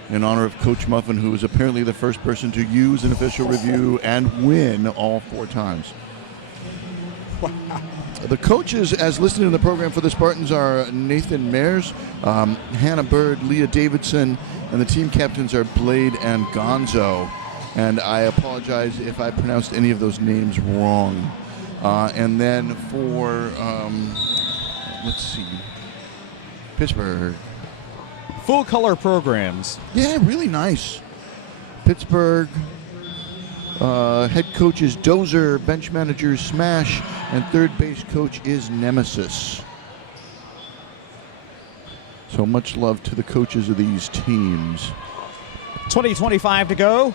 in honor of Coach Muffin, who is apparently the first person to use an official review and win all 4 times. The coaches, as listed in the program for the Spartans, are Nathan Mayers, Hannah Bird, Leah Davidson, and the team captains are Blade and Gonzo. And I apologize if I pronounced any of those names wrong. And then for, let's see, Pittsburgh. Full color programs. Yeah, really nice. Pittsburgh. Head coach is Dozer, bench manager Smash, and third base coach is Nemesis. So much love to the coaches of these teams. 20:25 to go.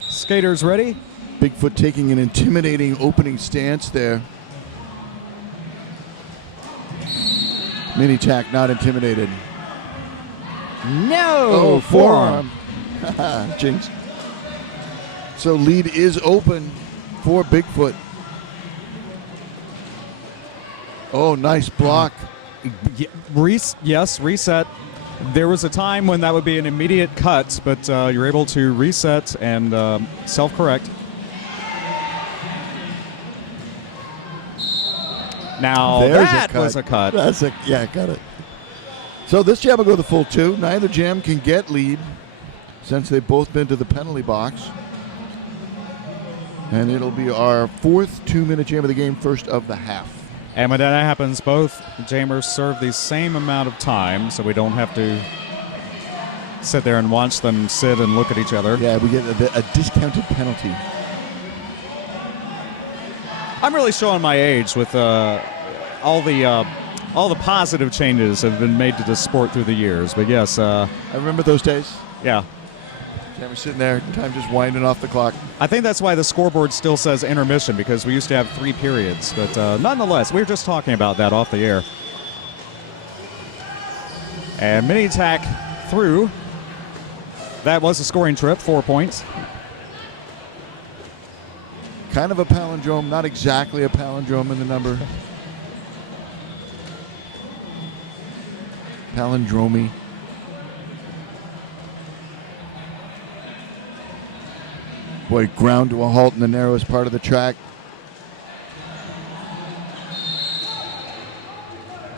Skaters ready. Bigfoot taking an intimidating opening stance there. Mini tack not intimidated. No! Forearm. Jinx. So lead is open for Bigfoot. Oh, nice block. Yes, reset. There was a time when that would be an immediate cut, but you're able to reset and self-correct. Now that was a cut. Got it. So this jam will go the full 2. Neither jam can get lead since they've both been to the penalty box. And it'll be our fourth 2-minute jam of the game, first of the half. And when that happens, both jammers serve the same amount of time, so we don't have to sit there and watch them sit and look at each other. Yeah, we get a discounted penalty. I'm really showing my age with all the positive changes have been made to the sport through the years. But yes, I remember those days. yeah. Jammer sitting there, time just winding off the clock. I think that's why the scoreboard still says intermission, because we used to have 3 periods. But nonetheless, we were just talking about that off the air. And mini tack through. That was a scoring trip, 4 points. Kind of a palindrome, not exactly a palindrome in the number. Palindromy. Boy, ground to a halt in the narrowest part of the track.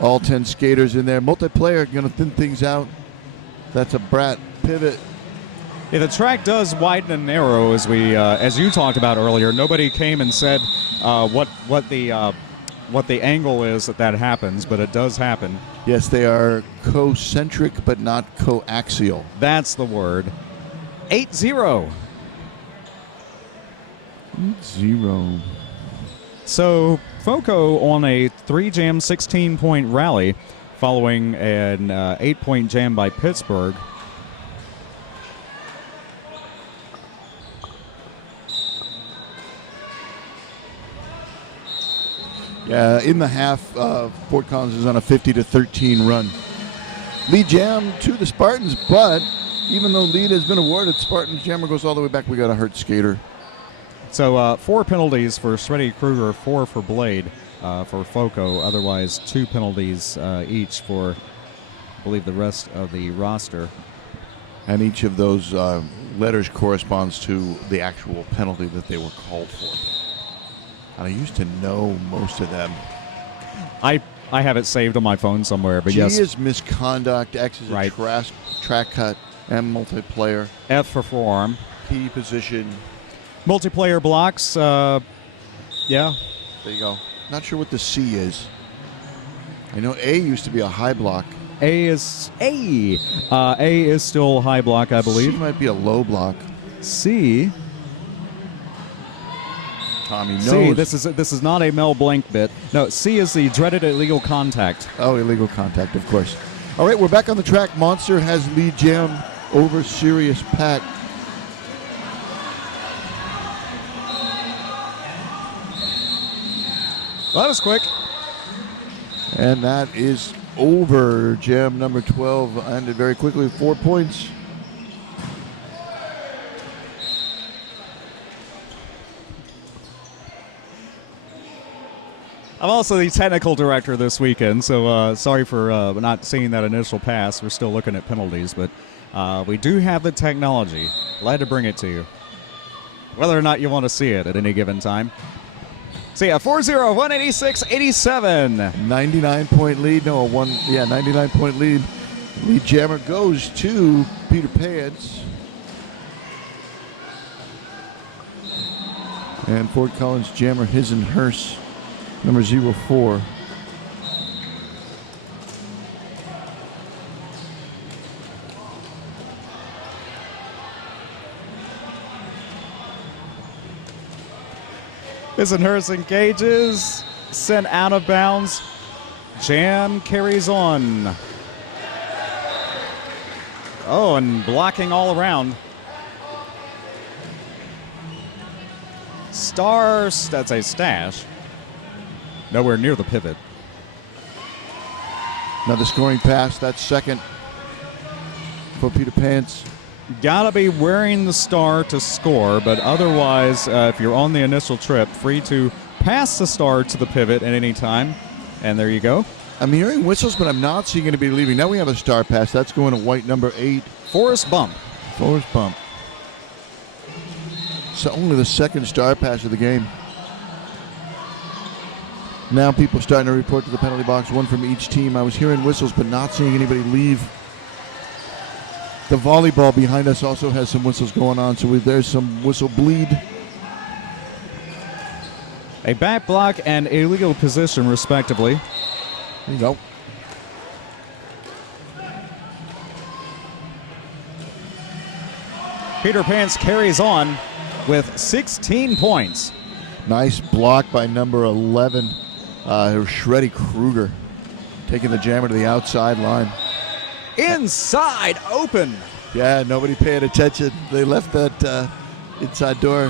All 10 skaters in there. Multiplayer going to thin things out. That's a brat pivot. Yeah, the track does widen and narrow, as you talked about earlier. Nobody came and said what the angle is that happens, but it does happen. Yes, they are concentric, but not coaxial. That's the word. 8-0. 0. So FoCo on a 3-jam, 16-point rally following an 8-point jam by Pittsburgh. Yeah, in the half, Fort Collins is on a 50-13 run. Lead jam to the Spartans, but even though lead has been awarded, Spartans jammer goes all the way back. We got a hurt skater. So 4 penalties for Shreddy Kruger, 4 for Blade for FoCo. Otherwise, 2 penalties each for, I believe, the rest of the roster. And each of those letters corresponds to the actual penalty that they were called for. And I used to know most of them. I have it saved on my phone somewhere, but G yes. is misconduct, X is Right. a track cut, M multiplayer, F for forearm. P position. Multiplayer blocks, yeah. There you go. Not sure what the C is. I know A used to be a high block. A is still high block, I believe. C might be a low block. C. Tommy knows. C. This is not a Mel Blanc bit. No, C is the dreaded illegal contact. Oh, illegal contact, of course. All right, we're back on the track. Monster has lead jam over Sirius Pack. Well, that was quick. And that is over. Jam number 12 ended very quickly, 4 points. I'm also the technical director this weekend, so sorry for not seeing that initial pass. We're still looking at penalties, but we do have the technology. Glad to bring it to you, whether or not you want to see it at any given time. So yeah, 4-0, 186-87. 99-point lead. 99-point lead. Lead jammer goes to Peter Payets. And Fort Collins jammer his and hers, number 04. His and hers engages, sent out of bounds. Jam carries on. Oh, and blocking all around. Stars, that's a stash. Nowhere near the pivot. Another scoring pass. That's second for Peter Pants. Gotta be wearing the star to score, but otherwise, if you're on the initial trip, free to pass the star to the pivot at any time. And there you go. I'm hearing whistles, but I'm not seeing anybody leaving. Now we have a star pass. That's going to white number 8. Forrest Bump. Forrest Bump. So only the second star pass of the game. Now people starting to report to the penalty box, one from each team. I was hearing whistles, but not seeing anybody leave. The volleyball behind us also has some whistles going on, so there's some whistle bleed. A back block and illegal position, respectively. There you go. Peter Pants carries on with 16 points. Nice block by number 11, Shreddy Kruger, taking the jammer to the outside line. Inside open. Yeah, nobody paying attention. They left that inside door.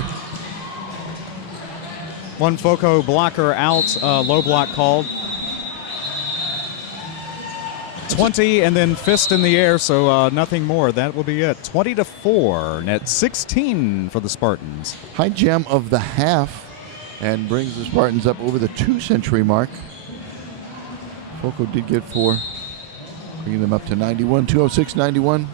One FoCo blocker out, low block called. 20 and then fist in the air, so nothing more. That will be it. 20-4, net 16 for the Spartans. High jam of the half and brings the Spartans up over the 2-century mark. FoCo did get 4, bringing them up to 91, 206-91.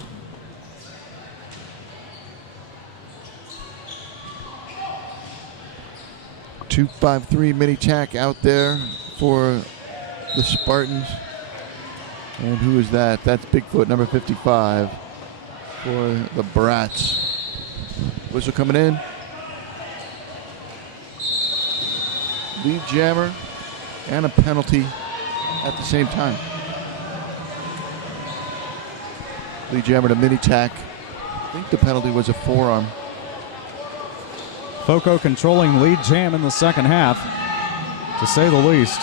.253 mini tack out there for the Spartans. And who is that? That's Bigfoot, number 55 for the Brats. Whistle coming in. Lead jammer and a penalty at the same time. Lead jammer to mini tack. I think the penalty was a forearm. FoCo controlling lead jam in the second half, to say the least.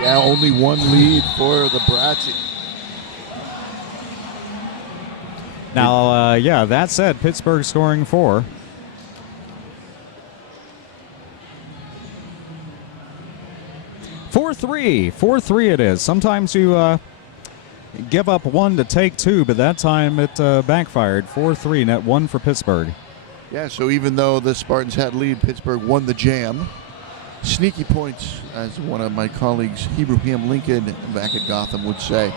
Yeah, only one lead for the Brats. Now, that said, Pittsburgh scoring 4. Four-three it is. Sometimes you give up 1 to take 2, but that time it backfired. 4-3, net 1 for Pittsburgh. Yeah, so even though the Spartans had lead, Pittsburgh won the jam. Sneaky points, as one of my colleagues, Hebrew PM Lincoln back at Gotham, would say.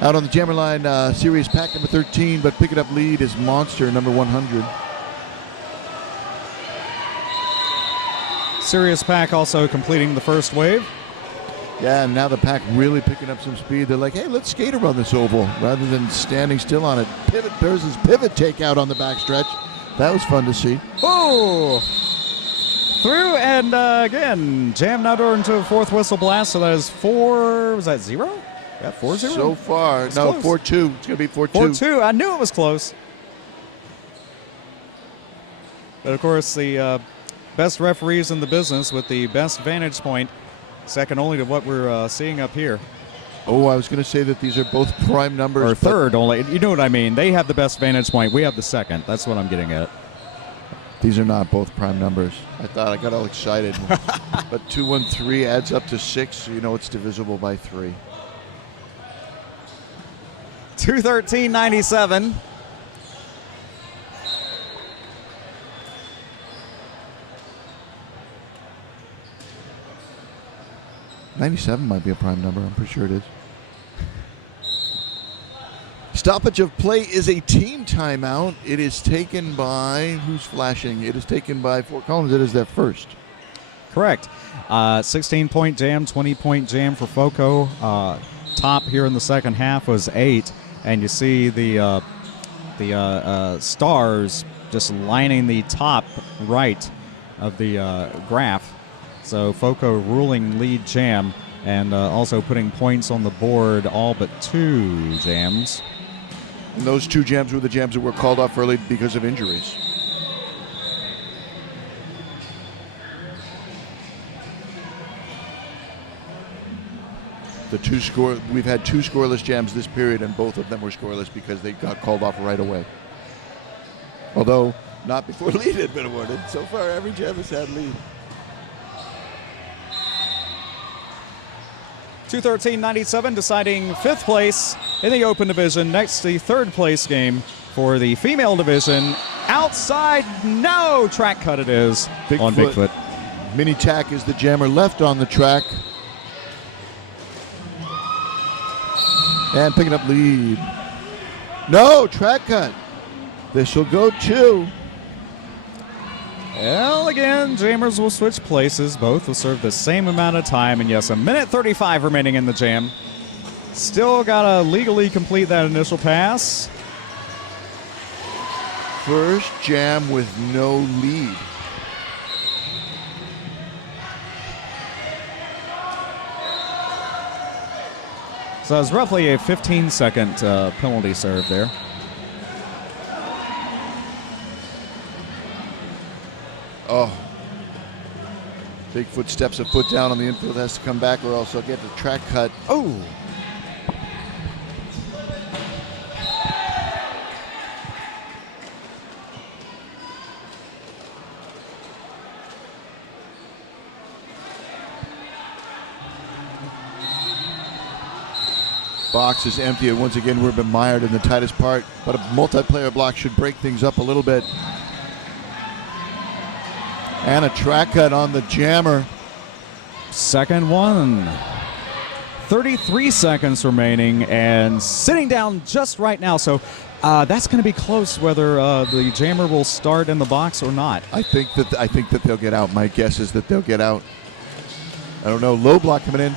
Out on the jammer line, Sirius Pack number 13, but picking up lead is Monster number 100. Sirius Pack also completing the first wave. Yeah, and now the Pack really picking up some speed. They're like, hey, let's skate around this oval rather than standing still on it. Pivot, there's his pivot takeout on the backstretch. That was fun to see. Oh! Through and again, jammed out into a fourth whistle blast. So that is 4, was that 0? Yeah, 4-0? So far, it's no, close. 4-2. It's going to be 4-2. 4-2. I knew it was close. But of course, the best referees in the business with the best vantage point, second only to what we're seeing up here. Oh, I was going to say that these are both prime numbers. Or third only. You know what I mean. They have the best vantage point. We have the second. That's what I'm getting at. These are not both prime numbers. I thought I got all excited. But 213 adds up to 6, so you know it's divisible by 3. 213.97. $97 might be a prime number. I'm pretty sure it is. Stoppage of play is a team timeout. It is taken by, who's flashing? It is taken by Fort Collins. It is their first. Correct. 16-point jam, 20-point jam for FoCo. Top here in the second half was 8, and you see the stars just lining the top right of the graph. So FoCo ruling lead jam and also putting points on the board, all but 2 jams. And those 2 jams were the jams that were called off early because of injuries. We've had 2 scoreless jams this period, and both of them were scoreless because they got called off right away. Although not before lead had been awarded. So far, every jam has had lead. 213.97 deciding 5th place in the open division. Next, the 3rd place game for the female division. Outside, no! Track cut it is on Bigfoot. Mini tack is the jammer left on the track. And picking up lead. No, track cut. This will go 2. Well, again, jammers will switch places. Both will serve the same amount of time. And yes, 1:35 remaining in the jam. Still got to legally complete that initial pass. First jam with no lead. So it was roughly a 15-second penalty serve there. Oh. Bigfoot steps a foot down on the infield, has to come back or else he'll get the track cut. Oh. Box is empty, and once again we're been mired in the tightest part, but a multiplayer block should break things up a little bit. And a track cut on the jammer. Second one. 33 seconds remaining and sitting down just right now. So that's going to be close whether the jammer will start in the box or not. I think that they'll get out. My guess is that they'll get out. I don't know. Low block coming in.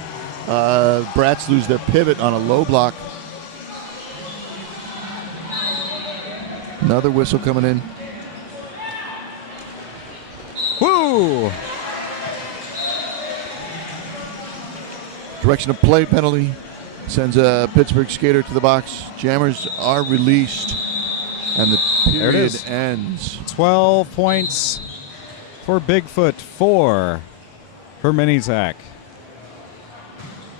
Brats lose their pivot on a low block. Another whistle coming in. Woo! Direction of play penalty sends a Pittsburgh skater to the box. Jammers are released, and the period ends. 12 points for Bigfoot, 4 for Minitac.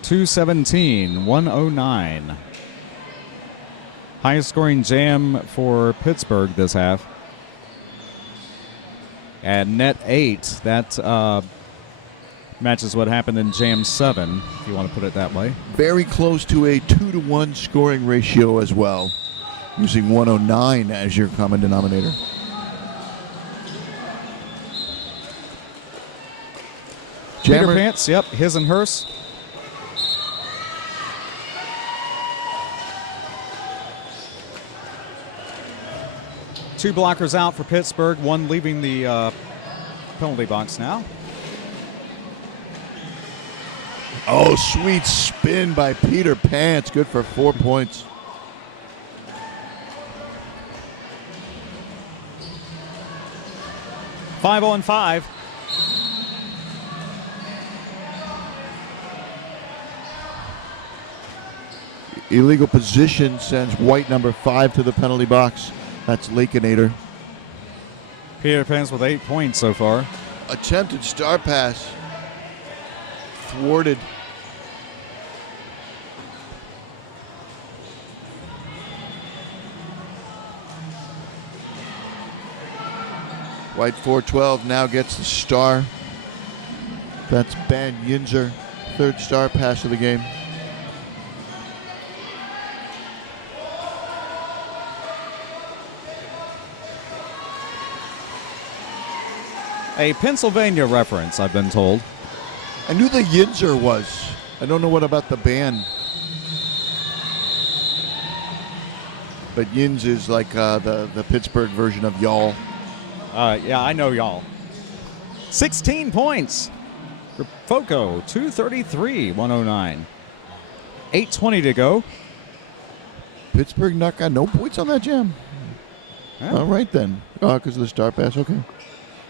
217, 109. Highest scoring jam for Pittsburgh this half. And net 8, that matches what happened in Jam 7, if you want to put it that way. Very close to a 2-to-1 scoring ratio as well, using 109 as your common denominator. Peter Pants, yep, his and hers. Two blockers out for Pittsburgh, one leaving the penalty box now. Oh, sweet spin by Peter Pants. Good for 4 points. Five on 5. Illegal position sends white number 5 to the penalty box. That's Lakenator. Peter Pants with 8 points so far. Attempted star pass. Thwarted. White 412 now gets the star. That's Ban Yinzer. Third star pass of the game. A Pennsylvania reference, I've been told. I knew the Yinzer was. I don't know what about the band. But Yins is like the Pittsburgh version of y'all. Yeah, I know y'all. 16 points for FoCo, 233, 109. 8:20 to go. Pittsburgh not got no points on that jam. Yeah. All right then. Because of the star pass. Okay.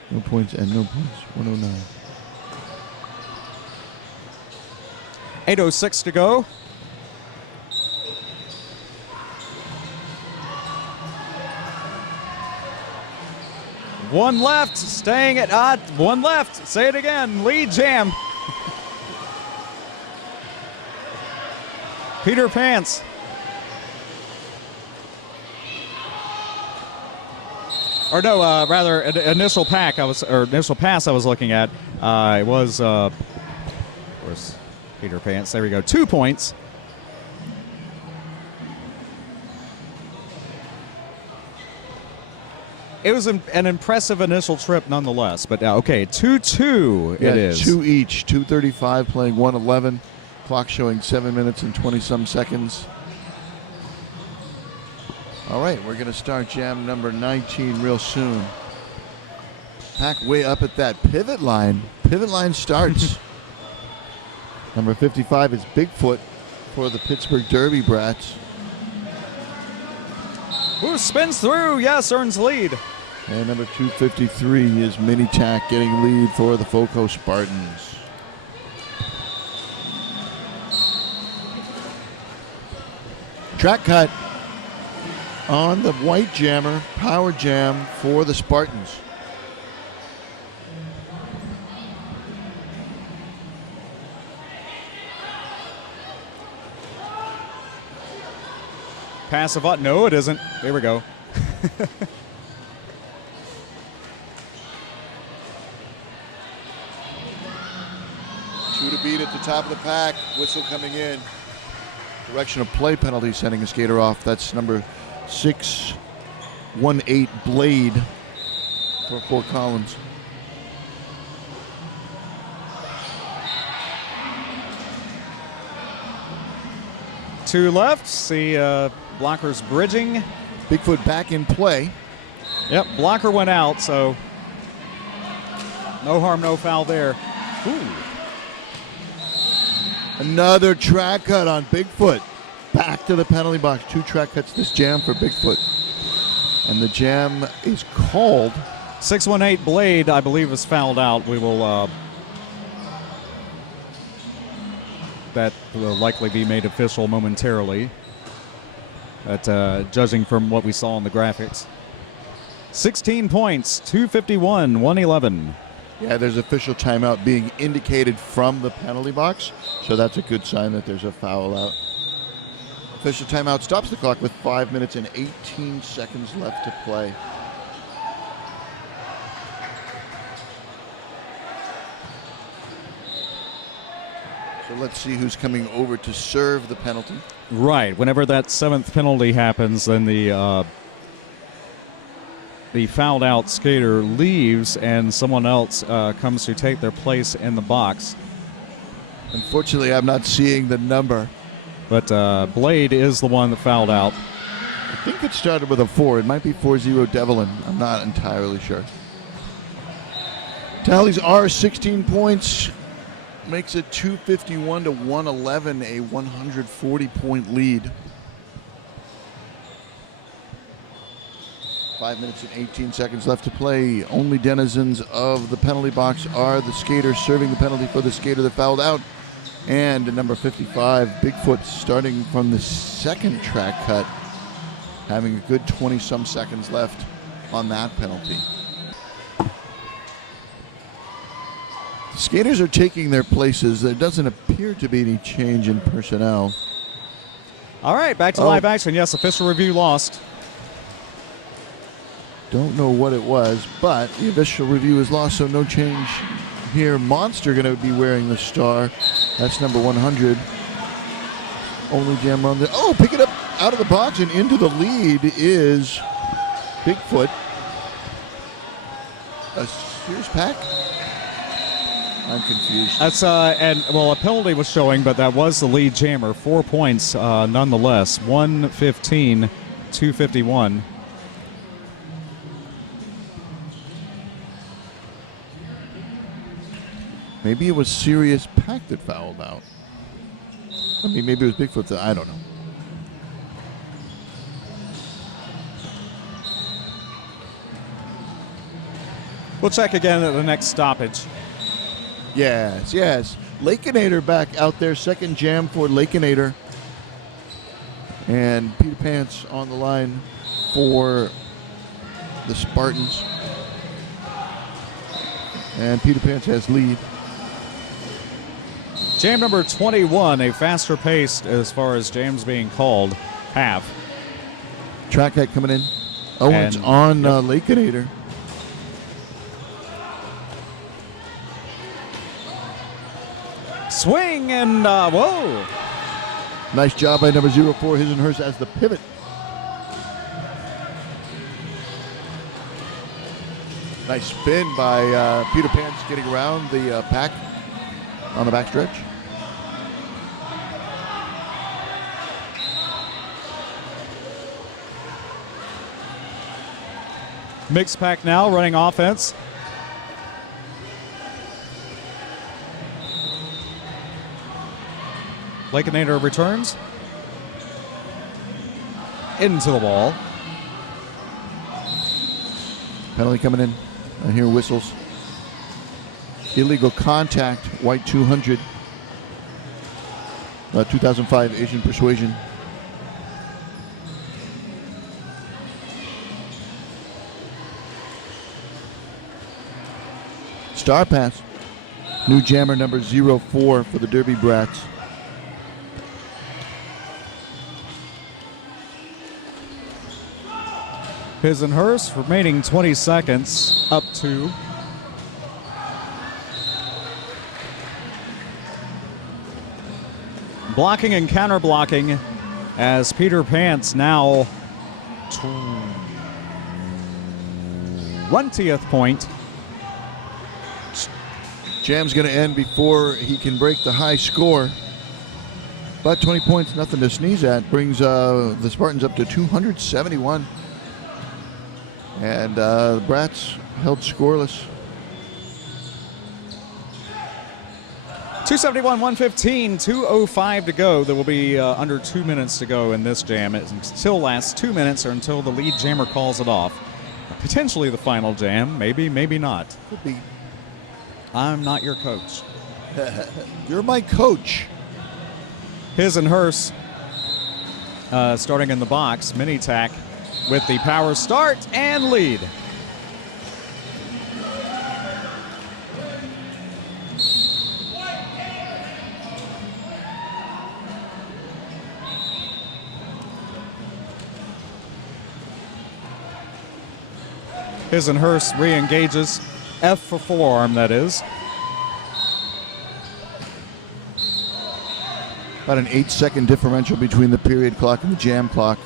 No points and no points. 109. 8:06 to go. One left, staying at one left. Say it again. Lead jam. Peter Pants. Or no, rather initial pass I was looking at. It was of course Peter Pants. There we go. 2 points. It was an impressive initial trip nonetheless. But okay, 2-2 it is. 2 each. 2:35 playing 1:11. Clock showing 7 minutes and 20-some seconds. All right, we're going to start jam number 19 real soon. Pack way up at that pivot line. Pivot line starts. Number 55 is Bigfoot for the Pittsburgh Derby Brats. Who spins through? Yes, earns lead. And number 253 is Minitac getting lead for the FoCo Spartans. Track cut on the white jammer, power jam for the Spartans. Passive. No, it isn't. There we go. Two to beat at the top of the pack. Whistle coming in. Direction of play penalty sending a skater off. That's number 618 Blade for Fort Collins. Two left. See blockers bridging. Bigfoot back in play. Yep, blocker went out, so no harm, no foul there. Ooh. Another track cut on Bigfoot. Back to the penalty box. Two track cuts this jam for Bigfoot. And the jam is called. 618 Blade, I believe, is fouled out. We will. That will likely be made official momentarily. Judging from what we saw in the graphics. 16 points, 251, 111. Yeah, there's official timeout being indicated from the penalty box, so that's a good sign that there's a foul out. Official timeout stops the clock with 5 minutes and 18 seconds left to play. So let's see who's coming over to serve the penalty. Right. Whenever that seventh penalty happens, then the fouled out skater leaves and someone else comes to take their place in the box. Unfortunately, I'm not seeing the number. But Blade is the one that fouled out. I think it started with a 4. It might be 4-0 Devlin. I'm not entirely sure. Tallies are 16 points. Makes it 251 to 111, a 140-point lead. 5 minutes and 18 seconds left to play. Only denizens of the penalty box are the skaters serving the penalty for the skater that fouled out. And number 55, Bigfoot, starting from the second track cut, having a good 20-some seconds left on that penalty. The skaters are taking their places. There doesn't appear to be any change in personnel. All right, back to live action. Yes, official review lost. Don't know what it was, but the official review is lost, so no change here. Monster going to be wearing the star. That's number 100. Only jam on the... Oh, pick it up out of the box and into the lead is Bigfoot. A Sears pack? I'm confused. That's a penalty was showing, but that was the lead jammer. 4 points nonetheless. 115, 251. Maybe it was Sirius Pack that fouled out. I mean, maybe it was Bigfoot that, I don't know. We'll check again at the next stoppage. Yes, yes. Lakeinator back out there. Second jam for Lakeinator. And Peter Pants on the line for the Spartans. And Peter Pants has lead. Jam number 21, a faster pace as far as jams being called, half. Track height coming in. Owens And, on Lakeinator. Swing and whoa. Nice job by number 04, his and hers as the pivot. Nice spin by Peter Pants getting around the pack on the backstretch. Mixed pack now running offense. Lakeinator returns into the wall. Penalty coming in. I hear whistles. Illegal contact, white 200. 2005 Asian Persuasion. Star pass. New jammer number 04 for the Derby Brats. His and hers, remaining 20 seconds, up 2. Blocking and counter blocking as Peter Pants now 20th point. Jam's going to end before he can break the high score. But 20 points, nothing to sneeze at. Brings the Spartans up to 271. And the Brats held scoreless. 271, 115, 2:05 to go. There will be under 2 minutes to go in this jam. It still lasts 2 minutes or until the lead jammer calls it off. Potentially the final jam. Maybe, maybe not. Could be. I'm not your coach. You're my coach. His and hers starting in the box. Mini tack with the power start and lead. His and hers re-engages. F for forearm, that is. About an 8-second differential between the period clock and the jam clock.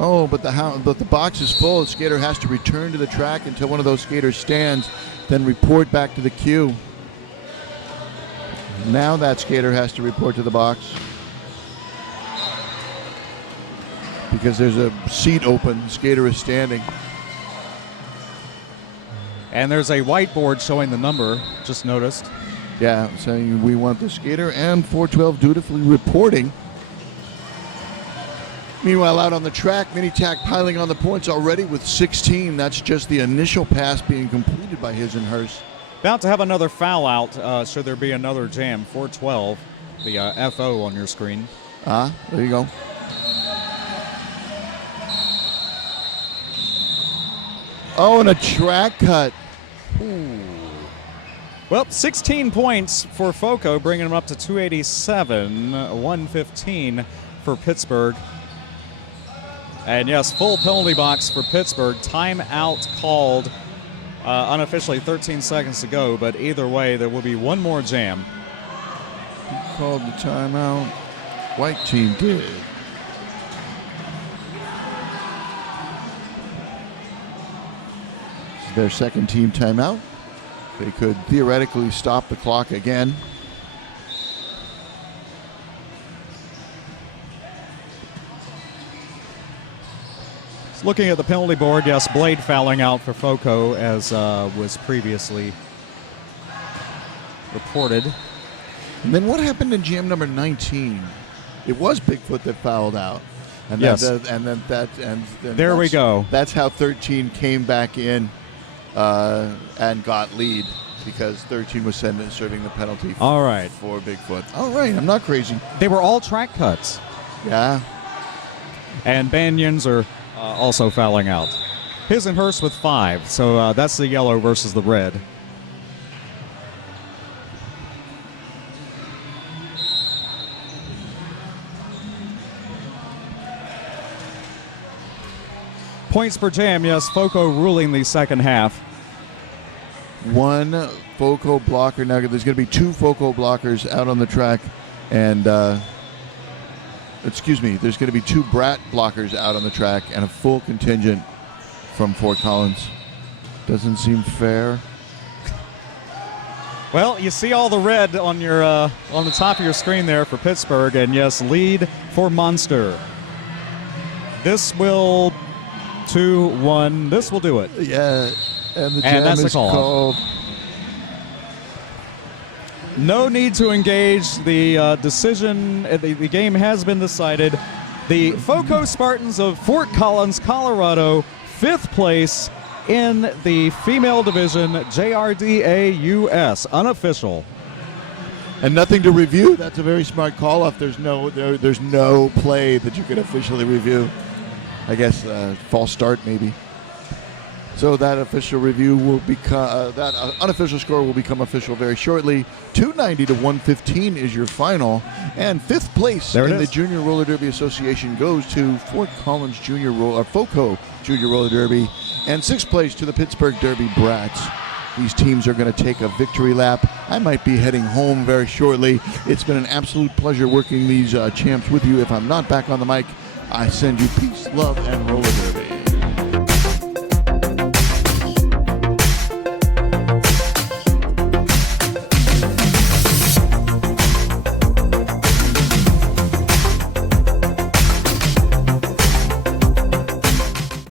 Oh, but the box is full. The skater has to return to the track until one of those skaters stands, then report back to the queue. Now that skater has to report to the box because there's a seat open. The skater is standing. And there's a whiteboard showing the number, just noticed. Yeah, saying we want the skater and 412 dutifully reporting. Meanwhile, out on the track, Mini Tack piling on the points already with 16. That's just the initial pass being completed by his and hers. About to have another foul out, should there be another jam. 412, the FO on your screen. There you go. Oh, and a track cut. Ooh. Well, 16 points for FoCo, bringing them up to 287, 115 for Pittsburgh. And yes, full penalty box for Pittsburgh. Timeout called, unofficially 13 seconds to go, but either way, there will be one more jam. Who called the timeout? White team did. This is their second team timeout. They could theoretically stop the clock again. Looking at the penalty board, yes, Blade fouling out for FoCo as was previously reported. And then what happened in jam number 19? It was Bigfoot that fouled out. And yes. There we go. That's how 13 came back in and got lead because 13 was serving the penalty all right. for Bigfoot. All right, I'm not crazy. They were all track cuts. Yeah. And Banyans are also fouling out. His and hers with 5, so that's the yellow versus the red. Points per jam, yes, FoCo ruling the second half. One FoCo blocker. Now there's going to be 2 FoCo blockers out on the track, and there's going to be 2 Brat blockers out on the track and a full contingent from Fort Collins. Doesn't seem fair. Well, you see all the red on your on the top of your screen there for Pittsburgh, and yes, lead for Monster. This will 2-1. This will do it. Yeah, and the jam that's is the call. called. No need to engage. The decision, the game has been decided. The FoCo Spartans of Fort Collins, Colorado, 5th place in the female division, JRDA US, unofficial. And nothing to review. That's a very smart call-off. There's no play that you can officially review. I guess false start maybe. So that official review will become that unofficial score will become official very shortly. 290 to 115 is your final, and fifth place in the Junior Roller Derby Association goes to Fort Collins FoCo Junior Roller Derby, and sixth place to the Pittsburgh Derby Brats. These teams are going to take a victory lap. I might be heading home very shortly. It's been an absolute pleasure working these champs with you. If I'm not back on the mic, I send you peace, love, and roller derby.